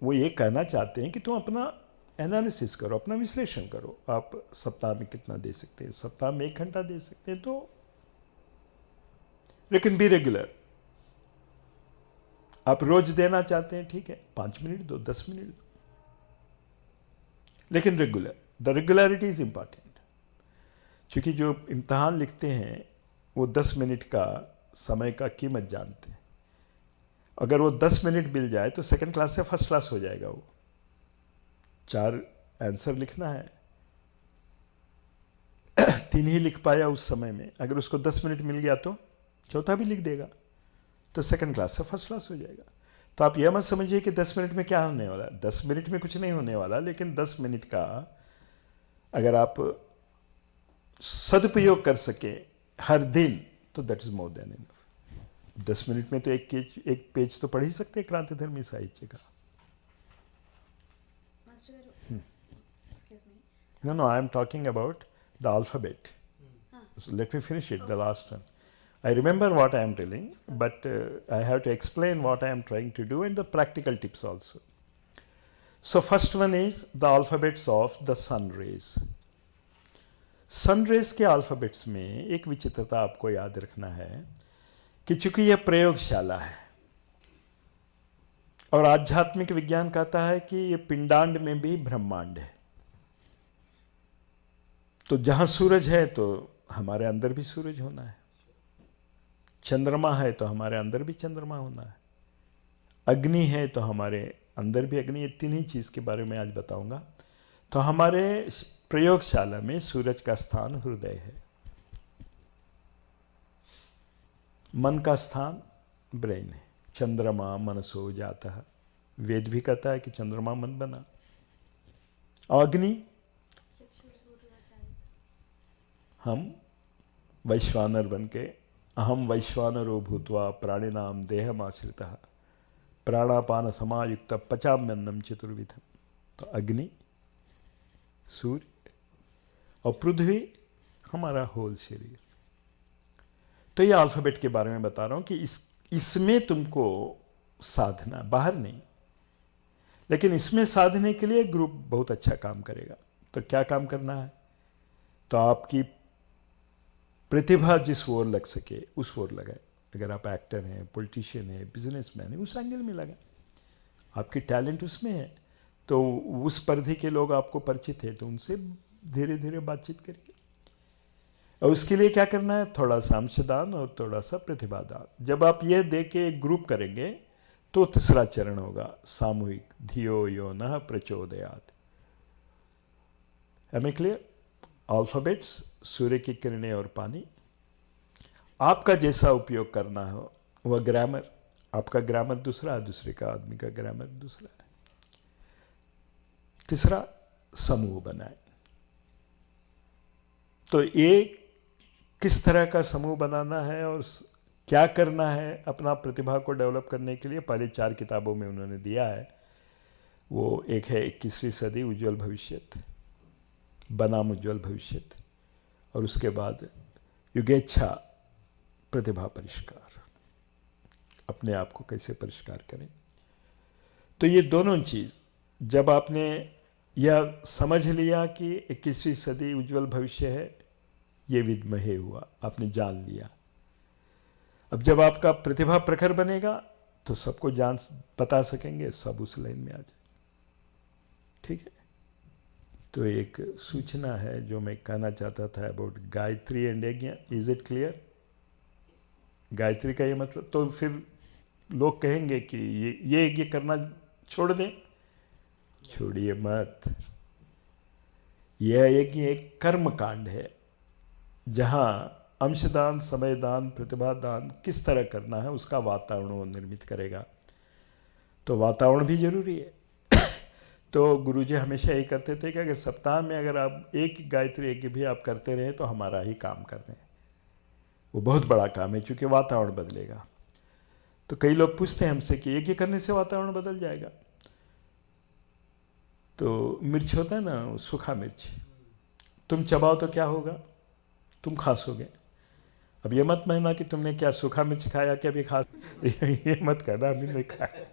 वो ये कहना चाहते हैं कि तुम अपना एनालिसिस करो, अपना विश्लेषण करो। आप सप्ताह में कितना दे सकते हैं? सप्ताह में 1 घंटा दे सकते हैं तो, लेकिन बी रेगुलर। आप रोज देना चाहते हैं, ठीक है, 5 मिनट दो, 10 मिनट दो, लेकिन regular. The regularity is important. क्योंकि जो इम्तहान लिखते हैं वो 10 मिनट का समय का कीमत जानते हैं। अगर वो 10 मिनट मिल जाए तो सेकंड क्लास से फर्स्ट क्लास हो जाएगा। वो 4 आंसर लिखना है, 3 ही लिख पाया उस समय में, अगर उसको 10 मिनट मिल गया तो चौथा भी लिख देगा, तो सेकंड क्लास से फर्स्ट क्लास हो जाएगा। तो आप यह मत समझिए कि 10 मिनट में क्या होने वाला है। 10 मिनट में कुछ नहीं होने वाला, लेकिन 10 मिनट का अगर आप सदुपयोग कर सके हर दिन तो that is more than enough. 10 minute में तो एक पेज तो पढ़ ही सकते हैं क्रांतिधर्मी साहित्य का। No, I am talking about the alphabet. So let me finish it, the last one. I remember what I am telling, but I have to explain what I am trying to do and the practical tips also. So first one is the alphabets of the sun rays. Sun rays के alphabets में एक विचित्रता आपको याद रखना है कि चूंकि यह प्रयोगशाला है और आध्यात्मिक विज्ञान कहता है कि यह पिंडांड में भी ब्रह्मांड है। तो जहां सूरज है तो हमारे अंदर भी सूरज होना है, चंद्रमा है तो हमारे अंदर भी चंद्रमा होना है, अग्नि है तो हमारे अंदर भी अग्नि। ये 3 ही चीज के बारे में आज बताऊंगा। तो हमारे प्रयोगशाला में सूरज का स्थान हृदय है, मन का स्थान ब्रेन है। चंद्रमा मनसो जाता है, वेद भी कहता है कि चंद्रमा मन बना। अग्नि हम वैश्वानर बन के अहम वैश्वानरो भूत्वा प्राणिनाम देहमाश्रितः प्राणापान समायुक्त पचाम्यन्नम चतुर्विधम। तो अग्नि, सूर्य और पृथ्वी हमारा होल शरीर। तो ये अल्फाबेट के बारे में बता रहा हूं कि इसमें तुमको साधना, बाहर नहीं, लेकिन इसमें साधने के लिए ग्रुप बहुत अच्छा काम करेगा। तो क्या काम करना है? तो आपकी प्रतिभा जिस ओर लग सके उस ओर लगाए। अगर आप एक्टर हैं, पॉलिटिशियन हैं, बिजनेसमैन हैं, उस एंगल में लगाए। आपकी टैलेंट उसमें है तो उस परिधि के लोग आपको परिचित हैं तो उनसे धीरे धीरे बातचीत करिए। और उसके लिए क्या करना है? थोड़ा सा अंशदान और थोड़ा सा प्रतिभादान। जब आप ये दे के एक ग्रुप करेंगे तो तीसरा चरण होगा सामूहिक, धियो यो नः प्रचोदयात्। Am I clear? अल्फाबेट्स, सूर्य की किरणें और पानी। आपका जैसा उपयोग करना हो वह ग्रामर, आपका ग्रामर दूसरा है, दूसरे का आदमी का ग्रामर दूसरा है। तीसरा समूह बनाए। तो ये किस तरह का समूह बनाना है और क्या करना है अपना प्रतिभा को डेवलप करने के लिए, पहले 4 किताबों में उन्होंने दिया है। वो एक है 21वीं सदी उज्ज्वल भविष्य, बनाम उज्ज्वल भविष्य, और उसके बाद युगेच्छा प्रतिभा परिष्कार, अपने आप को कैसे परिष्कार करें। तो ये दोनों चीज़ जब आपने यह समझ लिया कि 21वीं सदी उज्ज्वल भविष्य है, ये विद्महे हुआ, आपने जान लिया। अब जब आपका प्रतिभा प्रखर बनेगा तो सबको जान बता सकेंगे, सब उस लाइन में आ जाए। ठीक है, तो एक सूचना है जो मैं कहना चाहता था about Gayatri and yajna. Is it clear? Gayatri का ये मतलब, तो फिर लोग कहेंगे कि ये यज्ञ करना छोड़ दें। छोड़िए मत। यह यज्ञ एक कर्म कांड है जहां अंशदान, समयदान, प्रतिभादान किस तरह करना है उसका वातावरण वो निर्मित करेगा। तो वातावरण भी जरूरी है। तो गुरुजी हमेशा ये करते थे कि अगर सप्ताह में अगर आप एक गायत्री यज्ञ भी आप करते रहे तो हमारा ही काम कर रहे हैं। वो बहुत बड़ा काम है क्योंकि वातावरण बदलेगा। तो कई लोग पूछते हैं हमसे कि यज्ञ करने से वातावरण बदल जाएगा। तो मिर्च होता है ना, सूखा मिर्च, तुम चबाओ तो क्या होगा? तुम खासोगे। अब ये मत कहना कि तुमने क्या सूखा मिर्च खाया क्या भी खास ये मत कहना अभी नहीं खाया।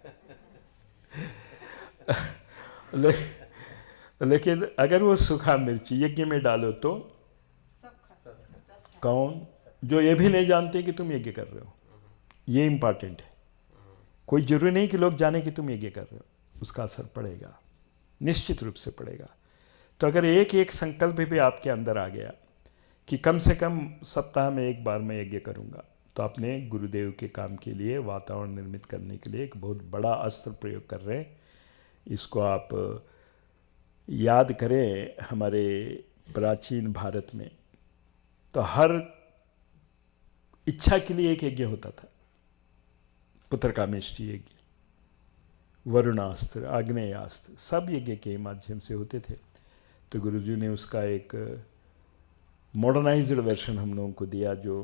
लेकिन अगर वो सूखा मिर्च यज्ञ में डालो तो कौन? जो ये भी नहीं जानते कि तुम यज्ञ कर रहे हो। ये इंपॉर्टेंट है। कोई जरूरी नहीं कि लोग जाने कि तुम यज्ञ कर रहे हो, उसका असर पड़ेगा, निश्चित रूप से पड़ेगा। तो अगर एक एक संकल्प भी आपके अंदर आ गया कि कम से कम सप्ताह में एक बार मैं यज्ञ करूंगा, तो अपने गुरुदेव के काम के लिए वातावरण निर्मित करने के लिए एक बहुत बड़ा अस्त्र प्रयोग कर रहे हैं। इसको आप याद करें, हमारे प्राचीन भारत में तो हर इच्छा के लिए एक यज्ञ होता था। पुत्रकामेष्टि यज्ञ, वरुणास्त्र, आग्नेयास्त्र, सब यज्ञ के माध्यम से होते थे। तो गुरुजी ने उसका एक मॉडर्नाइज्ड वर्जन हम लोगों को दिया जो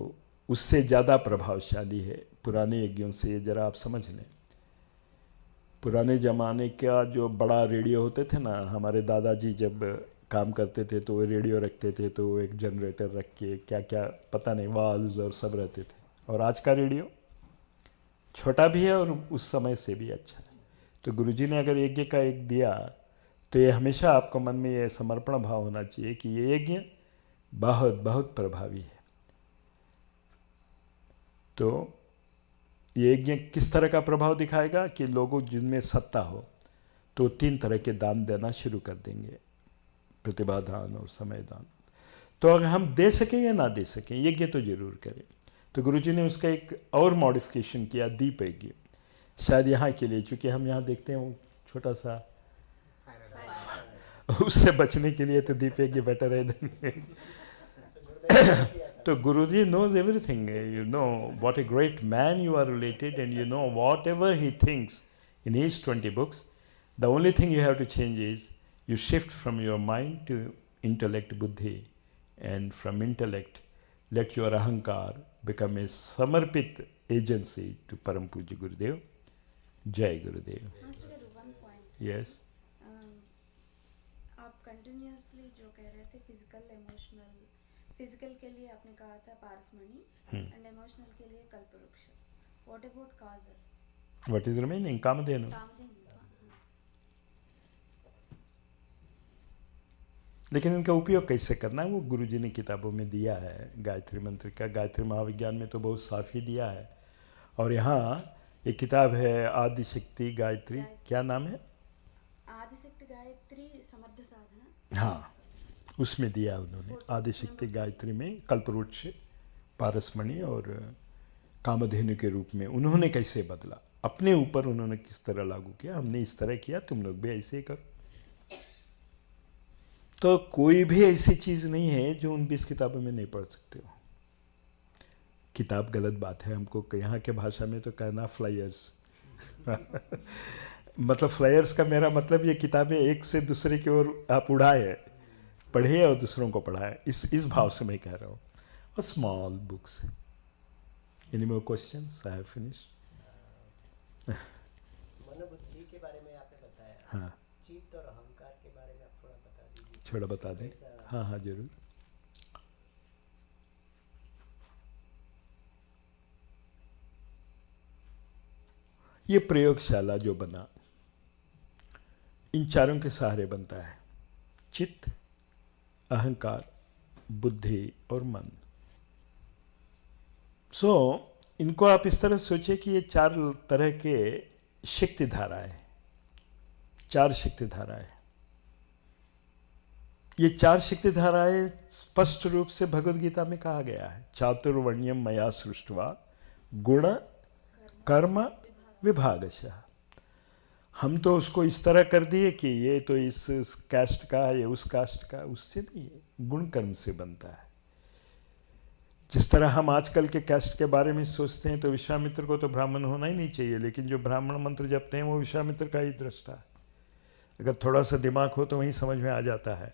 उससे ज़्यादा प्रभावशाली है पुराने यज्ञों से। जरा आप समझ लें, पुराने ज़माने का जो बड़ा रेडियो होते थे ना, हमारे दादाजी जब काम करते थे तो वो रेडियो रखते थे, तो वो एक जनरेटर रख के क्या क्या पता नहीं वाल्व्स और सब रहते थे। और आज का रेडियो छोटा भी है और उस समय से भी अच्छा है। तो गुरुजी ने अगर यज्ञ का एक दिया तो ये हमेशा आपको मन में ये समर्पण भाव होना चाहिए कि ये यज्ञ बहुत बहुत प्रभावी है। तो ये यज्ञ किस तरह का प्रभाव दिखाएगा कि लोगों जिनमें सत्ता हो तो 3 तरह के दान देना शुरू कर देंगे, प्रतिभा दान और समय दान। तो अगर हम दे सकें या ना दे सकें, यज्ञ तो जरूर करें। तो गुरुजी ने उसका एक और मॉडिफिकेशन किया, दीप यज्ञ। शायद यहाँ के लिए, चूँकि हम यहाँ देखते हैं वो छोटा सा, उससे बचने के लिए तो दीप यज्ञ बेटर है। तो Guruji knows everything. You know what a great man you are related, and you know whatever he thinks in his 20 books, the only thing you have to change is you shift from your mind to intellect buddhi, and from intellect let your ahankar become a samarpit agency to Param Pujya Gurudev. Jai Gurudev. Master, one point. Yes. आप continuously जो कह रहे थे physical के लिए आपने कहा था पारसमणि एंड इमोशनल के लिए कल्पवृक्ष। What about Kajal? What is remaining? Kamadhenu. लेकिन इनका उपयोग कैसे करना है वो गुरुजी ने किताबों में दिया है। गायत्री मंत्र का, गायत्री महाविज्ञान में तो बहुत साफ ही दिया है। और यहाँ एक किताब है आदिशक्ति गायत्री, क्या नाम है? आदिशक्ति गायत्री समर्थ साधना। हाँ, उसमें दिया उन्होंने। आदिशक्ति गायत्री में कल्पवृक्ष, पारसमणि और कामधेनु के रूप में उन्होंने कैसे बदला, अपने ऊपर उन्होंने किस तरह लागू किया। हमने इस तरह किया, तुम लोग भी ऐसे ही करो। तो कोई भी ऐसी चीज़ नहीं है जो उन 20 किताबों में नहीं पढ़ सकते हो। किताब गलत बात है, हमको यहाँ के भाषा में तो कहना फ्लायर्स। मतलब फ्लायर्स का मेरा मतलब ये किताबें एक से दूसरे की ओर आप उड़ाए, पढ़े और दूसरों को पढ़ाए, इस भाव से मैं कह रहा हूँ। और small books. Any more questions? I have finished. मनोबुद्धि के बारे में आपने बताया। हाँ, चित्त और अहंकार के बारे में आप थोड़ा बता दीजिए। थोड़ा बता दें। हाँ हाँ जरूर। ये प्रयोगशाला जो बना इन चारों के सहारे बनता है, चित्त, अहंकार, बुद्धि और मन। इनको आप इस तरह सोचिए कि ये चार तरह के शक्ति धाराएं, चार शक्ति धाराएं। ये चार शक्ति धाराएं स्पष्ट रूप से भगवद गीता में कहा गया है, चातुर्वर्ण्यम मया सृष्टवा गुण कर्म विभागशः। हम तो उसको इस तरह कर दिए कि ये तो इस कास्ट का है, ये उस कास्ट का, उससे नहीं है, गुण कर्म से बनता है। जिस तरह हम आजकल के कास्ट के बारे में सोचते हैं तो विश्वामित्र को तो ब्राह्मण होना ही नहीं चाहिए, लेकिन जो ब्राह्मण मंत्र जपते हैं वो विश्वामित्र का ही दृष्टा है। अगर थोड़ा सा दिमाग हो तो वहीं समझ में आ जाता है।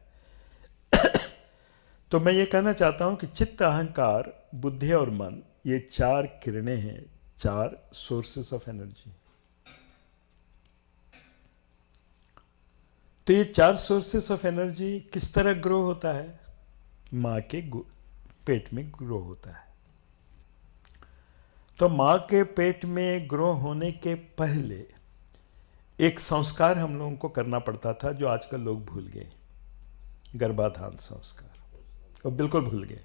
तो मैं ये कहना चाहता हूं कि चित्त, अहंकार, बुद्धि और मन, ये चार किरणें हैं, चार सोर्सेस ऑफ एनर्जी। तो ये चार सोर्सेस ऑफ एनर्जी किस तरह ग्रो होता है? मां के पेट में ग्रो होता है। तो मां के पेट में ग्रो होने के पहले एक संस्कार हम लोगों को करना पड़ता था जो आजकल लोग भूल गए, गर्भाधान संस्कार, और बिल्कुल भूल गए।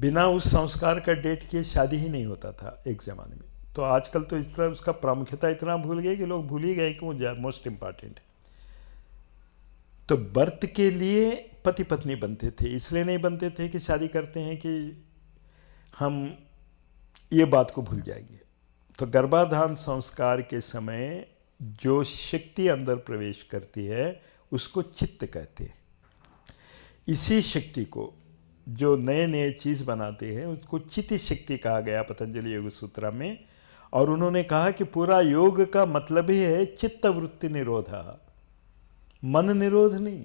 बिना उस संस्कार का डेट किए शादी ही नहीं होता था एक जमाने में। तो आजकल तो इस तरह उसका प्रामुख्यता इतना भूल गए कि लोग भूल ही गए कि वो मोस्ट इंपॉर्टेंट है। तो बर्थ के लिए पति पत्नी बनते थे, इसलिए नहीं बनते थे कि शादी करते हैं कि हम ये बात को भूल जाएंगे। तो गर्भाधान संस्कार के समय जो शक्ति अंदर प्रवेश करती है उसको चित्त कहते हैं। इसी शक्ति को जो नए नए चीज बनाते हैं उसको चित्त शक्ति कहा गया पतंजलि योग सूत्र में। और उन्होंने कहा कि पूरा योग का मतलब ही है चित्त वृत्ति निरोध, मन निरोध नहीं।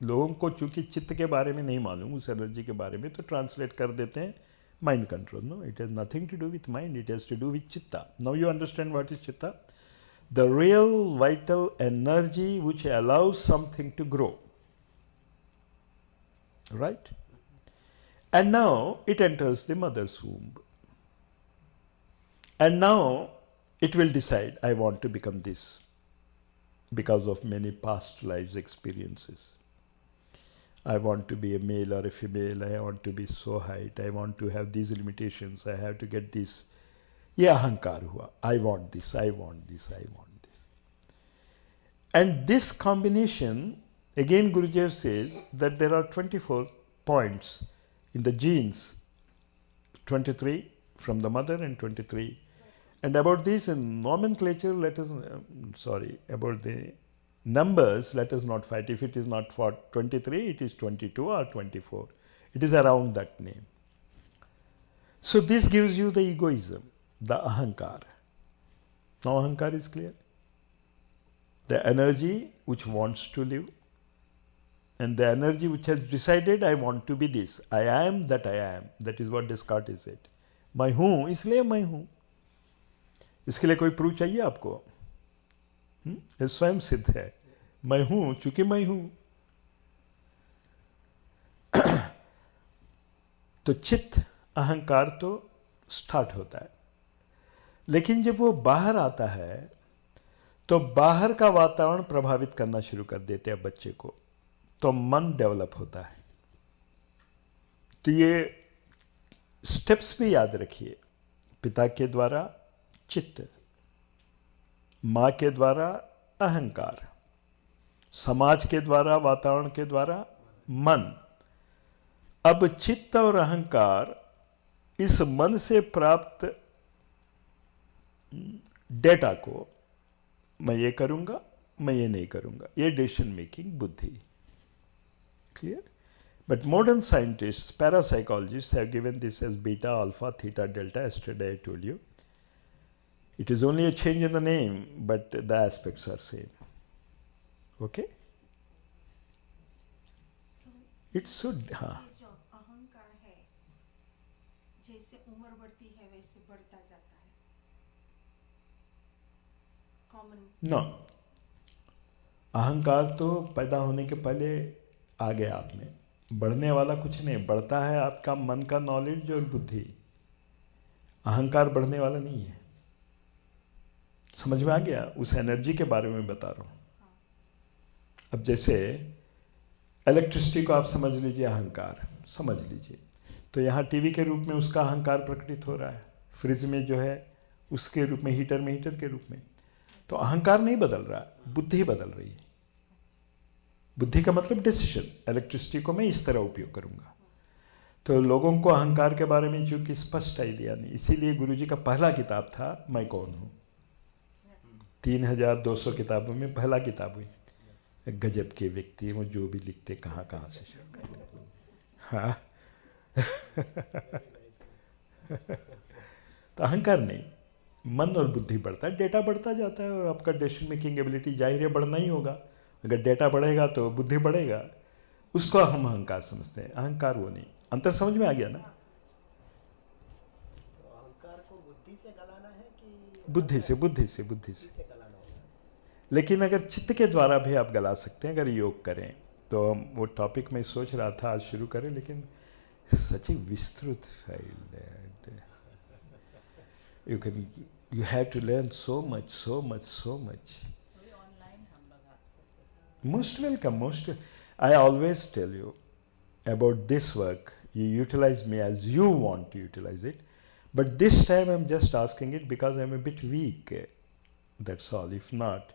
लोगों को चूंकि चित्त के बारे में नहीं मालूम, उस एनर्जी के बारे में, तो ट्रांसलेट कर देते हैं mind control. No, it has nothing to do with mind, it has to do with chitta. Now you understand what is chitta? The real vital energy which allows something to grow, right? And now it enters the mother's womb, and now it will decide, I want to become this because of many past lives experiences. I want to be a male or a female, I want to be so height, I want to have these limitations, I have to get this. ये अहंकार हुआ, I want this, I want this, I want this. And this combination, again Gurudev says that there are 24 points in the genes, 23 from the mother and 23. And about this in nomenclature, let us, about the numbers, let us not fight. If it is not for 23, it is 22 or 24. It is around that name. So this gives you the egoism, the ahankar. Now ahankar is clear. The energy which wants to live, and the energy which has decided, I want to be this, I am that I am. That is what Descartes said. मैं हूं इसलिए मैं हूं। इसके लिए कोई proof चाहिए आपको? ये स्वयं सिद्ध है, मैं हूं चूंकि मैं हूं। तो चित्त, अहंकार तो स्टार्ट होता है, लेकिन जब वो बाहर आता है तो बाहर का वातावरण प्रभावित करना शुरू कर देते हैं बच्चे को, तो मन डेवलप होता है। तो ये स्टेप्स भी याद रखिए। पिता के द्वारा चित्त, मां के द्वारा अहंकार, समाज के द्वारा, वातावरण के द्वारा मन। अब चित्त और अहंकार इस मन से प्राप्त डेटा को मैं ये करूंगा, मैं ये नहीं करूंगा, ये डिसीजन मेकिंग बुद्धि। Clear? But modern scientists, parapsychologists have given this as beta, alpha, theta, delta. Yesterday I told you. It is only a change in the name, but the aspects are same. Okay? It should, हाँ। ये जो अहंकार है, जैसे उम्र बढ़ती है वैसे बढ़ता जाता है। कॉमन। No. अहंकार तो पैदा होने के पहले आ गया आप में। बढ़ने वाला कुछ नहीं, बढ़ता है आपका मन का नॉलेज और बुद्धि, अहंकार बढ़ने वाला नहीं है। समझ में आ गया? उस एनर्जी के बारे में बता रहा हूँ। अब जैसे इलेक्ट्रिसिटी को आप समझ लीजिए अहंकार, समझ लीजिए, तो यहाँ टीवी के रूप में उसका अहंकार प्रकटित हो रहा है, फ्रिज में जो है उसके रूप में, हीटर में हीटर के रूप में। तो अहंकार नहीं बदल रहा, बुद्धि बदल रही है। बुद्धि का मतलब डिसीजन, इलेक्ट्रिसिटी को मैं इस तरह उपयोग करूंगा। तो लोगों को अहंकार के बारे में चूंकि स्पष्ट आइडिया नहीं, इसीलिए गुरुजी का पहला किताब था मैं कौन हूँ। 3200 किताबों में पहला किताब हुई। गजब के व्यक्ति वो जो भी लिखते कहाँ कहाँ से शुरू करते। हाँ तो अहंकार नहीं, मन और बुद्धि बढ़ता है, डेटा बढ़ता जाता है और आपका डिसीजन मेकिंग एबिलिटी जाहिर है बढ़ना ही होगा। अगर डेटा बढ़ेगा तो बुद्धि बढ़ेगा, उसको हम अहंकार समझते हैं, अहंकार वो नहीं। अंतर समझ में आ गया ना? तो अहंकार को बुद्धि से गलाना है कि बुद्धि से बुद्धि से गलाना होगा? लेकिन अगर चित्त के द्वारा भी आप गला सकते हैं, अगर योग करें तो। हम वो टॉपिक में सोच रहा था आज शुरू करें, लेकिन सच ही विस्तृत file, you have to learn so much. Most welcome, I always tell you about this work, you utilize me as you want to utilize it, but this time I'm just asking it because I'm a bit weak, that's all. If not,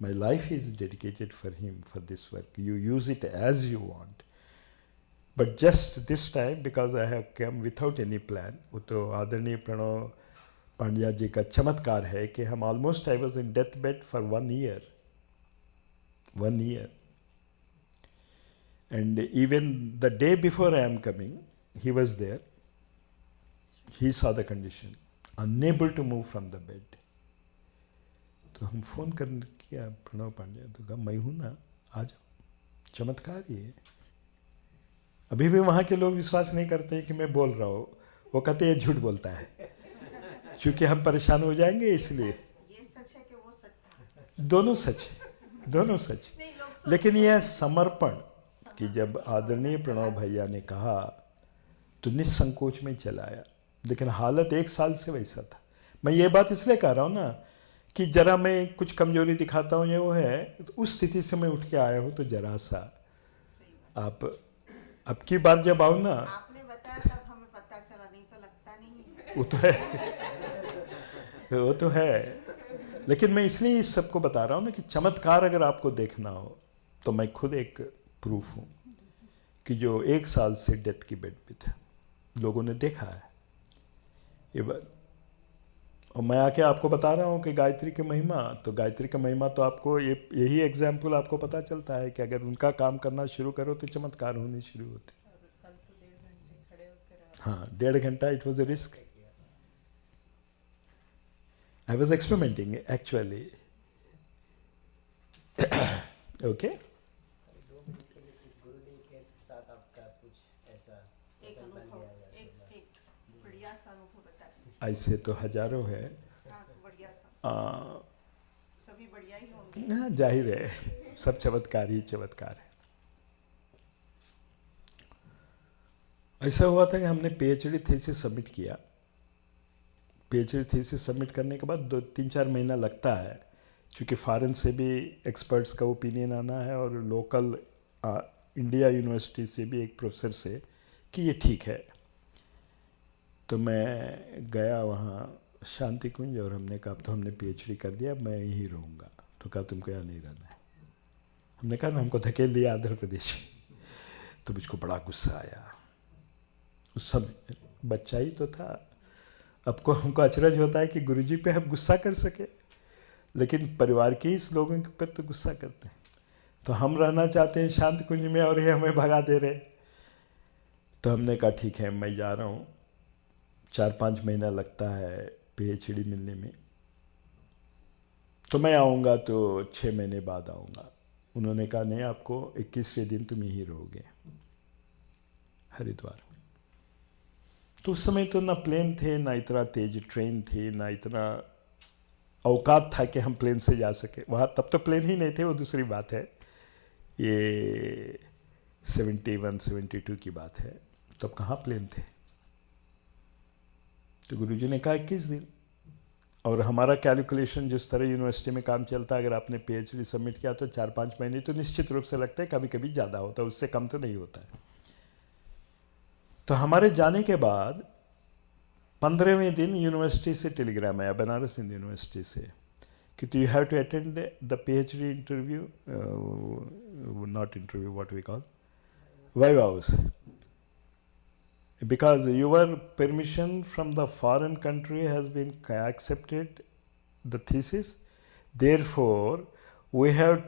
my life is dedicated for him, for this work. You use it as you want, but just this time because I have come without any plan. वो तो आदरणीय प्रणव पांड्या जी का चमत्कार है कि हम almost I was in death bed for 1 year, and even the day before I am coming, he was there. He saw the condition, unable to move from the bed. तो हम फोन कर किया प्रणव पांड्या, तो कहा मैं हूँ ना, आ जाओ, चमत्कार ही है। अभी भी वहाँ के लोग विश्वास नहीं करते हैं कि मैं बोल रहा हूँ, वो कहते हैं झूठ बोलता है, क्योंकि हम परेशान हो जाएंगे इसलिए। ये सच है कि वो सच था? दोनों सच, दोनों सच। लेकिन यह समर्पण कि जब आदरणीय प्रणव भैया ने कहा तो निसंकोच में चलाया, लेकिन हालत 1 साल से वैसा था। मैं ये बात इसलिए कह रहा हूँ ना कि जरा मैं कुछ कमजोरी दिखाता हूँ, ये वो है, तो उस स्थिति से मैं उठ के आया हूँ। तो जरा सा आप अब की बार जब आओ ना, आपने बताया तब हमें पता चला, नहीं तो लगता नहीं। वो तो है, वो तो है। लेकिन मैं इसलिए इस सबको बता रहा हूँ ना कि चमत्कार अगर आपको देखना हो तो मैं खुद एक प्रूफ हूँ कि जो 1 साल से डेथ की बेड पे था, लोगों ने देखा है ये बात। और मैं आके आपको बता रहा हूँ कि गायत्री की महिमा, तो गायत्री का महिमा तो आपको यही एग्जाम्पल आपको पता चलता है कि अगर उनका काम करना शुरू करो तो चमत्कार होने शुरू होते। हाँ, 1.5 घंटा, it was a risk. I was experimenting actually. Okay? 2 minute के लिए कि गुरुदेव के साथ आपका कुछ ऐसा एक प्रसंग बन अनुभव, गया या एक बढ़िया सा अनुभव बता दीजिए। ऐसे तो हजारों है। हाँ, बढ़िया सा। सभी बढ़िया ही होंगे। हाँ, जाहिर है, सब चमत्कार ही चमत्कार है। ऐसा हुआ था कि हमने पीएचडी थीसिस सबमिट किया। पीएचडी थीसिस सबमिट करने के बाद 2-3-4 महीना लगता है, क्योंकि फॉरेन से भी एक्सपर्ट्स का ओपिनियन आना है और लोकल इंडिया यूनिवर्सिटी से भी एक प्रोफेसर से कि ये ठीक है। तो मैं गया वहाँ शांति कुंज और हमने कहा तो हमने पीएचडी कर दिया, मैं यहीं रहूँगा। तो कहा तुमको यहाँ नहीं रहना है। हमने कहा ना, हमको धकेल दिया आंध्र प्रदेश। तो मुझको बड़ा गुस्सा आया। उस समय बच्चा ही तो था। अब को हमको अचरज होता है कि गुरुजी पे हम गुस्सा कर सके, लेकिन परिवार के इस लोगों के ऊपर तो गुस्सा करते हैं। तो हम रहना चाहते हैं शांत कुंज में और ये हमें भगा दे रहे। तो हमने कहा ठीक है, मैं जा रहा हूँ। 4-5 महीना लगता है पीएचडी मिलने में, तो मैं आऊँगा तो 6 महीने बाद आऊँगा। उन्होंने कहा नहीं, आपको 21वें दिन तुम यहीं रहोगे हरिद्वार। तो उस समय तो ना प्लेन थे, ना इतना तेज ट्रेन थी, ना इतना औकात था कि हम प्लेन से जा सके वहाँ। तब तो प्लेन ही नहीं थे, वो दूसरी बात है। ये 71-72 की बात है, तब कहाँ प्लेन थे? तो गुरुजी ने कहा 21 दिन। और हमारा कैलकुलेशन जिस तरह यूनिवर्सिटी में काम चलता है, अगर आपने पीएचडी सबमिट किया तो 4-5 महीने तो निश्चित रूप से लगता है, कभी कभी ज़्यादा होता है, उससे कम तो नहीं होता है। तो हमारे जाने के बाद 15वें दिन यूनिवर्सिटी से टेलीग्राम आया, बनारस हिंदू यूनिवर्सिटी से, कि you have to attend the PhD interview, not interview, what we call viva house, because your permission from the foreign country has been accepted, the thesis, therefore we have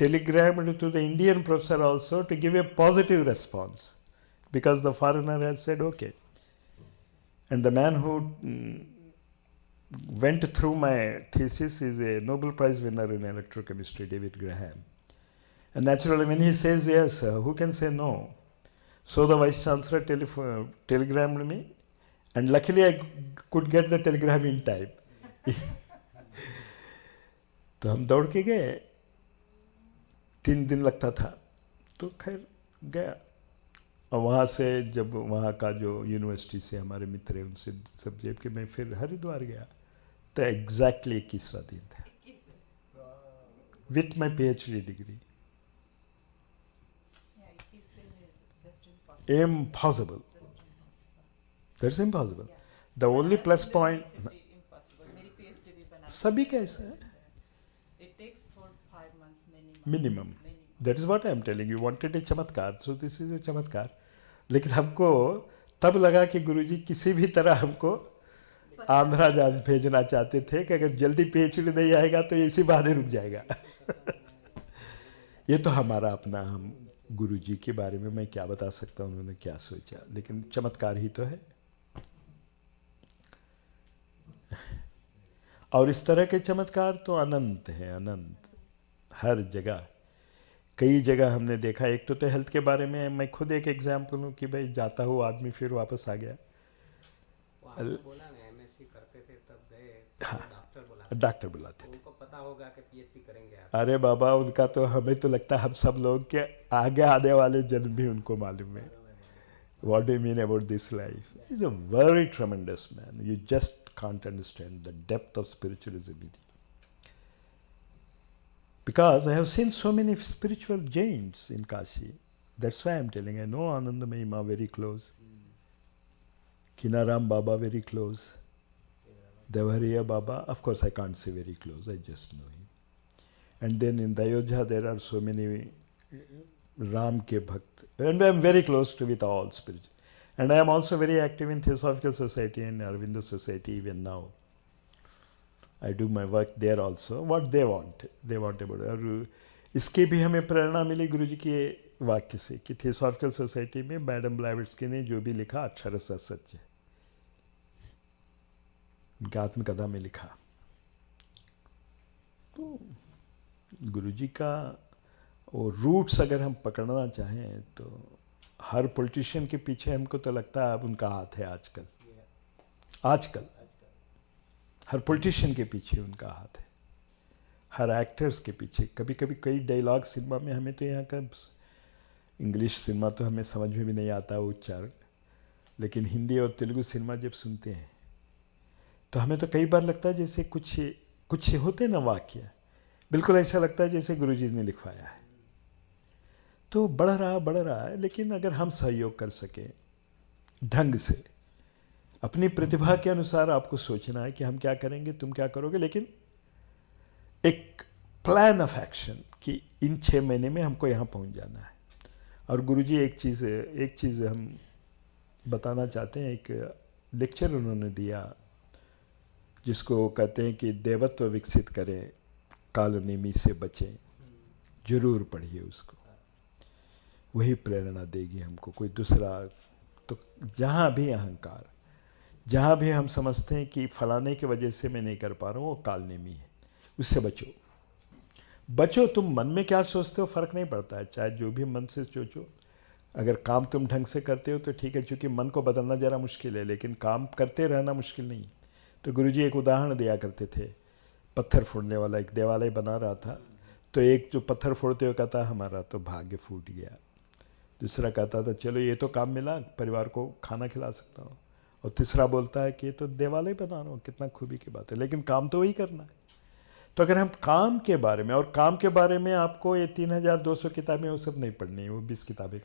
telegrammed to the Indian professor also to give a positive response, because the foreigner has said okay. And the man who went through my thesis is a Nobel Prize winner in electrochemistry, David Graham. And naturally when he says yes, who can say no? So the Vice Chancellor telegrammed me, and luckily I could get the telegram in time. तो हम दौड़ के गए, 3 दिन लगता था, तो खैर गया। और वहाँ से जब वहाँ का जो यूनिवर्सिटी से हमारे मित्र हैं उनसे सब जेब के, मैं फिर हरिद्वार गया, तो एग्जैक्टली 21वां दिन था, with my PhD degree. Impossible. That's impossible. The only plus point. सभी का ऐसा है. It takes 4-5 months minimum. That is what I am telling you. Wanted a चमत्कार, so this is a चमत्कार. लेकिन हमको तब लगा कि गुरुजी किसी भी तरह हमको आंध्रा भेजना चाहते थे, कि अगर जल्दी PhD नहीं आएगा तो इसी बहाने रुक जाएगा। ये तो हमारा अपना, हम गुरुजी के बारे में मैं क्या बता सकता हूँ उन्होंने क्या सोचा, लेकिन चमत्कार ही तो है। और इस तरह के चमत्कार तो अनंत हैं, अनंत, हर जगह, कई जगह हमने देखा। एक तो हेल्थ के बारे में मैं खुद एक एग्जाम्पल हूँ कि भाई जाता हुआ आदमी फिर वापस आ गया। बोला ना MSc करते थे तब गए, हाँ, डॉक्टर बुलाते थे, उनको पता होगा कि PhD करेंगे आप। अरे बाबा, उनका तो हमें तो लगता है हम सब लोग के आगे आने वाले जन्म भी उनको मालूम है। What do you mean about this life? He's a very tremendous man. You just can't understand the depth of spiritualism in him. Because I have seen so many spiritual giants in Kashi. That's why I'm telling. I know Ananda Mahima very close. Kinaram Baba very close. Devhariya Baba, of course I can't say very close, I just know him. And then in Dayodhya there are so many Ram ke Bhakt. And I am very close to with all spiritual. And I am also very active in Theosophical Society and Aurobindo Society even now. I do my work there also. What they want about it. और इसके भी हमें प्रेरणा मिली गुरुजी के वाक्य से कि theosophical society में madam ब्लैवट्स्की ने जो भी लिखा अक्षरशः सच है, उनके आत्मकथा में लिखा। तो गुरुजी का वो रूट्स अगर हम पकड़ना चाहें तो हर पॉलिटिशियन के पीछे हमको तो लगता है अब उनका हाथ है आजकल हर पॉलिटिशियन के पीछे उनका हाथ है, हर एक्टर्स के पीछे। कभी कभी कई डायलॉग सिनेमा में, हमें तो यहाँ का इंग्लिश सिनेमा तो हमें समझ में भी नहीं आता उच्चारण, लेकिन हिंदी और तेलुगु सिनेमा जब सुनते हैं तो हमें तो कई बार लगता है जैसे कुछ होते ना वाक्य, बिल्कुल ऐसा लगता है जैसे गुरुजी ने लिखवाया है। तो बढ़ रहा है, लेकिन अगर हम सहयोग कर सकें ढंग से, अपनी प्रतिभा के अनुसार आपको सोचना है कि हम क्या करेंगे, तुम क्या करोगे, लेकिन एक प्लान ऑफ एक्शन कि इन 6 महीने में हमको यहाँ पहुँच जाना है। और गुरुजी एक चीज़ हम बताना चाहते हैं। एक लेक्चर उन्होंने दिया जिसको कहते हैं कि देवत्व विकसित करें, कालनेमी से बचें। जरूर पढ़िए उसको, वही प्रेरणा देगी हमको। कोई दूसरा तो जहाँ भी अहंकार, जहाँ भी हम समझते हैं कि फलाने की वजह से मैं नहीं कर पा रहा हूँ, वो कालनेमी है, उससे बचो। तुम मन में क्या सोचते हो फ़र्क नहीं पड़ता है, चाहे जो भी मन से सोचो। अगर काम तुम ढंग से करते हो तो ठीक है, क्योंकि मन को बदलना ज़रा मुश्किल है, लेकिन काम करते रहना मुश्किल नहीं। तो गुरुजी एक उदाहरण दिया करते थे, पत्थर फोड़ने वाला एक देवालय बना रहा था, तो एक जो पत्थर फोड़ते हुए कहता हमारा तो भाग्य फूट गया। दूसरा कहता था चलो ये तो काम मिला, परिवार को खाना खिला सकता हूँ, और तीसरा बोलता है कि ये तो देवालय बना रहा हूँ, कितना खूबी की बात है, लेकिन काम तो वही करना है। तो अगर हम काम के बारे में, और काम के बारे में आपको ये 3200 किताबें वो सब नहीं पढ़नी है, वो 20 किताबें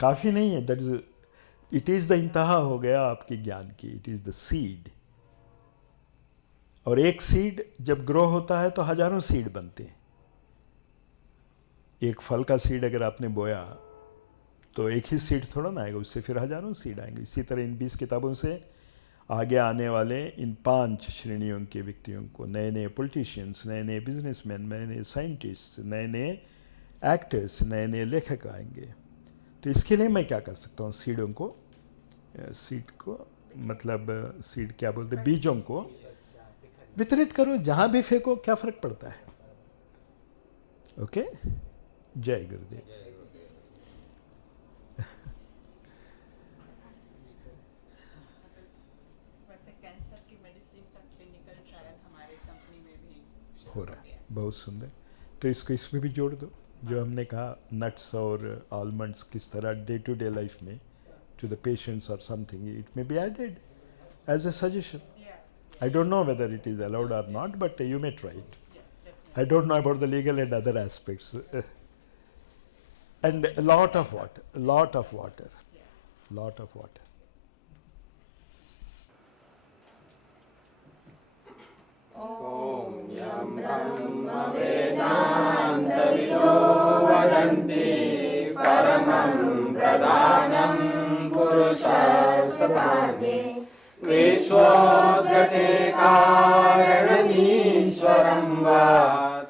काफ़ी नहीं है। That is, it is the इंतहा हो गया आपकी ज्ञान की, इट इज़ द सीड। और एक सीड जब ग्रो होता है तो हजारों सीड बनते हैं। एक फल का सीड अगर आपने बोया तो एक ही सीड थोड़ा ना आएगा, उससे फिर हजारों सीड आएंगे। इसी तरह इन 20 किताबों से आगे आने वाले इन 5 श्रेणियों के व्यक्तियों को, नए नए पॉलिटिशियंस, नए नए बिजनेसमैन, नए नए साइंटिस्ट, नए नए एक्टर्स, नए नए लेखक आएंगे। तो इसके लिए मैं क्या कर सकता हूँ? सीड को मतलब सीड क्या बोलते, बीजों को वितरित करो, जहाँ भी फेंको, क्या फर्क पड़ता है। ओके, जय गुरुदेव। वैसे कैंसर की मेडिसिन का क्लिनिकल ट्रायल हमारे कंपनी में भी हो रहा है, बहुत सुंदर। तो इसको इसमें भी जोड़ दो, जो हमने कहा नट्स और आलमंड्स किस तरह डे टू डे लाइफ में टू द पेशेंट्स और something, it may be added as a suggestion. I don't know whether it is allowed or not, but you may try it. I don't know about the legal and other aspects. And a lot of water, lot of water, lot of water. ॐ यं ब्रह्मवेदान्तविदो वदन्ति परमं प्रधानं पुरुषस्तथान्ये विश्वोद्यते कारणमीश्वरं वा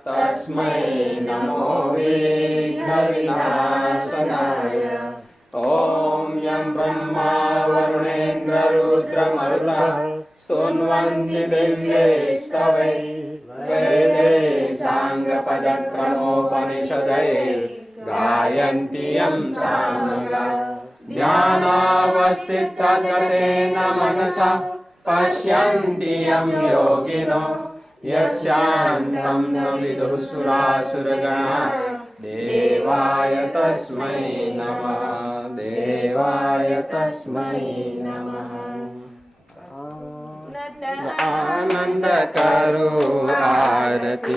तस्मै नमो विघ्नविनाशनाय। ॐ यं ब्रह्मा वरुणेन्द्ररुद्रमरुतः स्तुन्वन्ति दिव्यैस्तवैः वेदैः साङ्गपदक्रमोपनिषदैः गायन्ति यं सामगाः। ध्यानावस्थितगतेन मनसा पश्यन्ति यं योगिनो यस्यान्तं न विदुः सुरासुरगणाः। देवाय तस्मै नमः, देवाय तस्मै नमः। आनंद करो आरती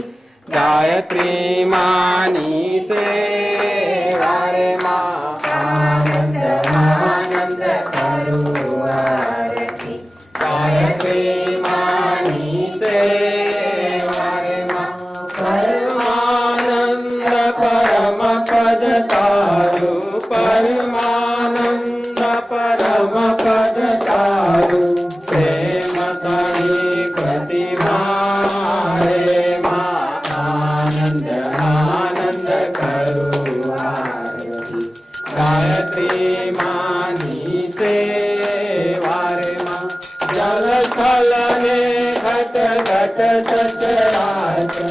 गायत्री मानी से वारे माँ। आनंद आनंद करो आरती गायत्री मानी से वारे माँ। परमानंद परम पद तारु, परमानंद परम पद तारु। प्रेम तणी प्रतिभा रे माँ। आनंद आनंद करो आरती गायत्री मानी से वारे माँ। जल थल ने घट घट सचराचर,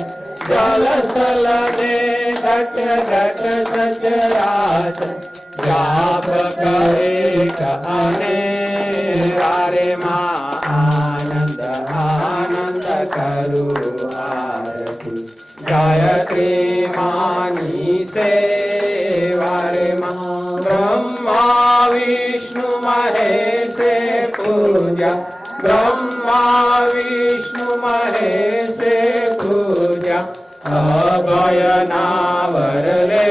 जल थल ने घट घट सचराचर। जाप करे कहने वारे माँ। आनंद आनंद करो आरती गायत्री मानी से वारे माँ। ब्रह्मा विष्णु महेश पूजा, ब्रह्मा विष्णु महेश पूजा। अभय नावर ले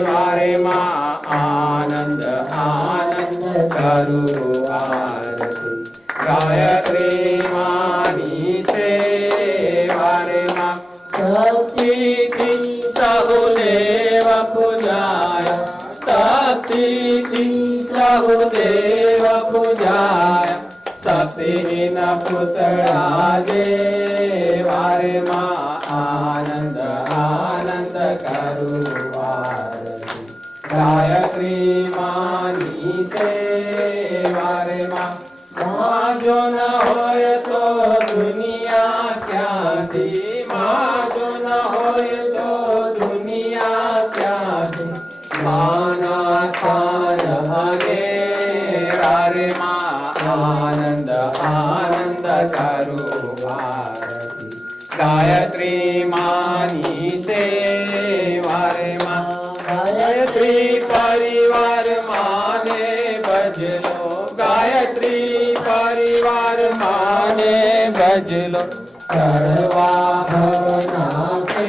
वारे माँ। आनंद आनंद करो आरती गायत्री मानी से वारे माँ। सप्तीति सहुदेव पूजाय, सप्तीति सहुदेव पूजाय। सप्तहीन पुत्रा दे वारे माँ। आनंद आनंद करो आरती गायत्री मानी से वारे माँ। माँ जो न होय तो दुनिया क्या थी, माँ जो न होय तो दुनिया क्या थी। माना स्थान हरे वारे माँ। आनंद आनंद करो आरती गायत्री मानी से वारे माँ। गायत्री परिवार माने भजलो गायत्री परिवार माने भजलो सर्वा भवना के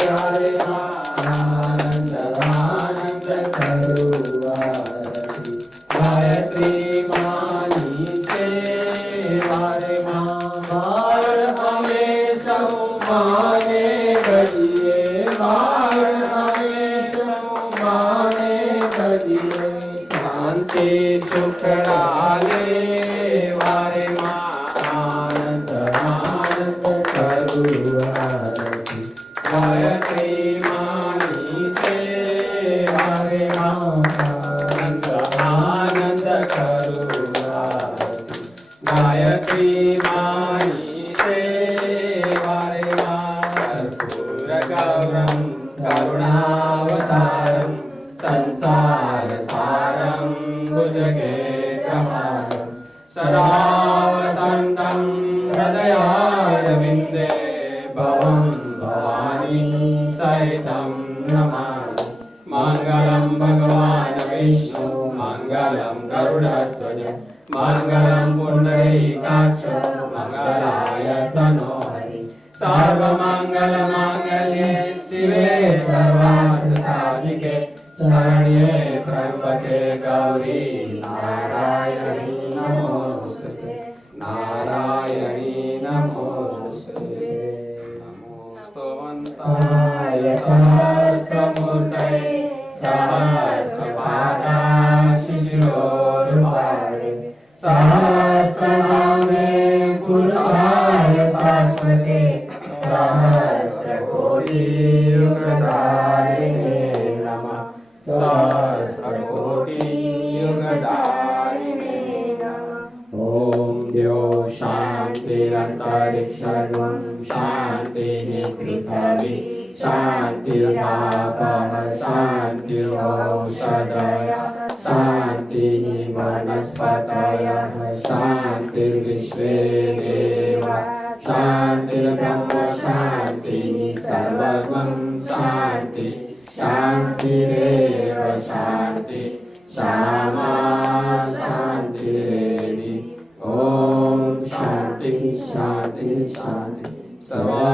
हरे आनंद आनंद करुआरती गायत्री मानी से हरे मार हमें सब माने भजिए मार हमें सब माने भजिए शांति सुख डाले वारे माँ आनंद आनंद करुआरती गायत्री मानी से हरे आनंद आनंद करुआरती गायत्री मानी से हरे कर्पूर गौरम करुणावतारम संसार सारम भुजगेन्द्रहारम सदा वसन्तं हृदयारविन्दे भवं भवानी सहितं नमामि मङ्गलं भगवान् विष्णु मङ्गलं गरुडध्वज मङ्गलं पुण्डरीकाक्ष मङ्गलाय तनोहरि सर्वमङ्गलमाङ्गल्ये शिवे सर्वार्थसाधिके शरण्ये त्र्यम्बके गौरी नारायणी नमोस्तुते नारायणी नमोस्तुते नमोस्तुवन्ताय सहस्रमूर्तये सहस्रपादाशिशिरोरुपाणे सहस्रनामे पुरुषाय शाश्वते सहस्रकोटियुगधारिणे नमः सहस्रकोटियुगधारिणे नमः ॐ द्यो शान्तिरन्तरिक्षं शान्तिः पृथिवी शान्तिरापः शान्तिरौषधयः शान्तिः वनस्पतयः शान्तिर्विश्वे देवा शान्तिर्ब्रह्म शान्तिः सर्वगं शान्ति शान्तिरेव शान्ति श्यामा शान्तिरेवि ॐ शान्ति शान्ति शान्ति सर्वा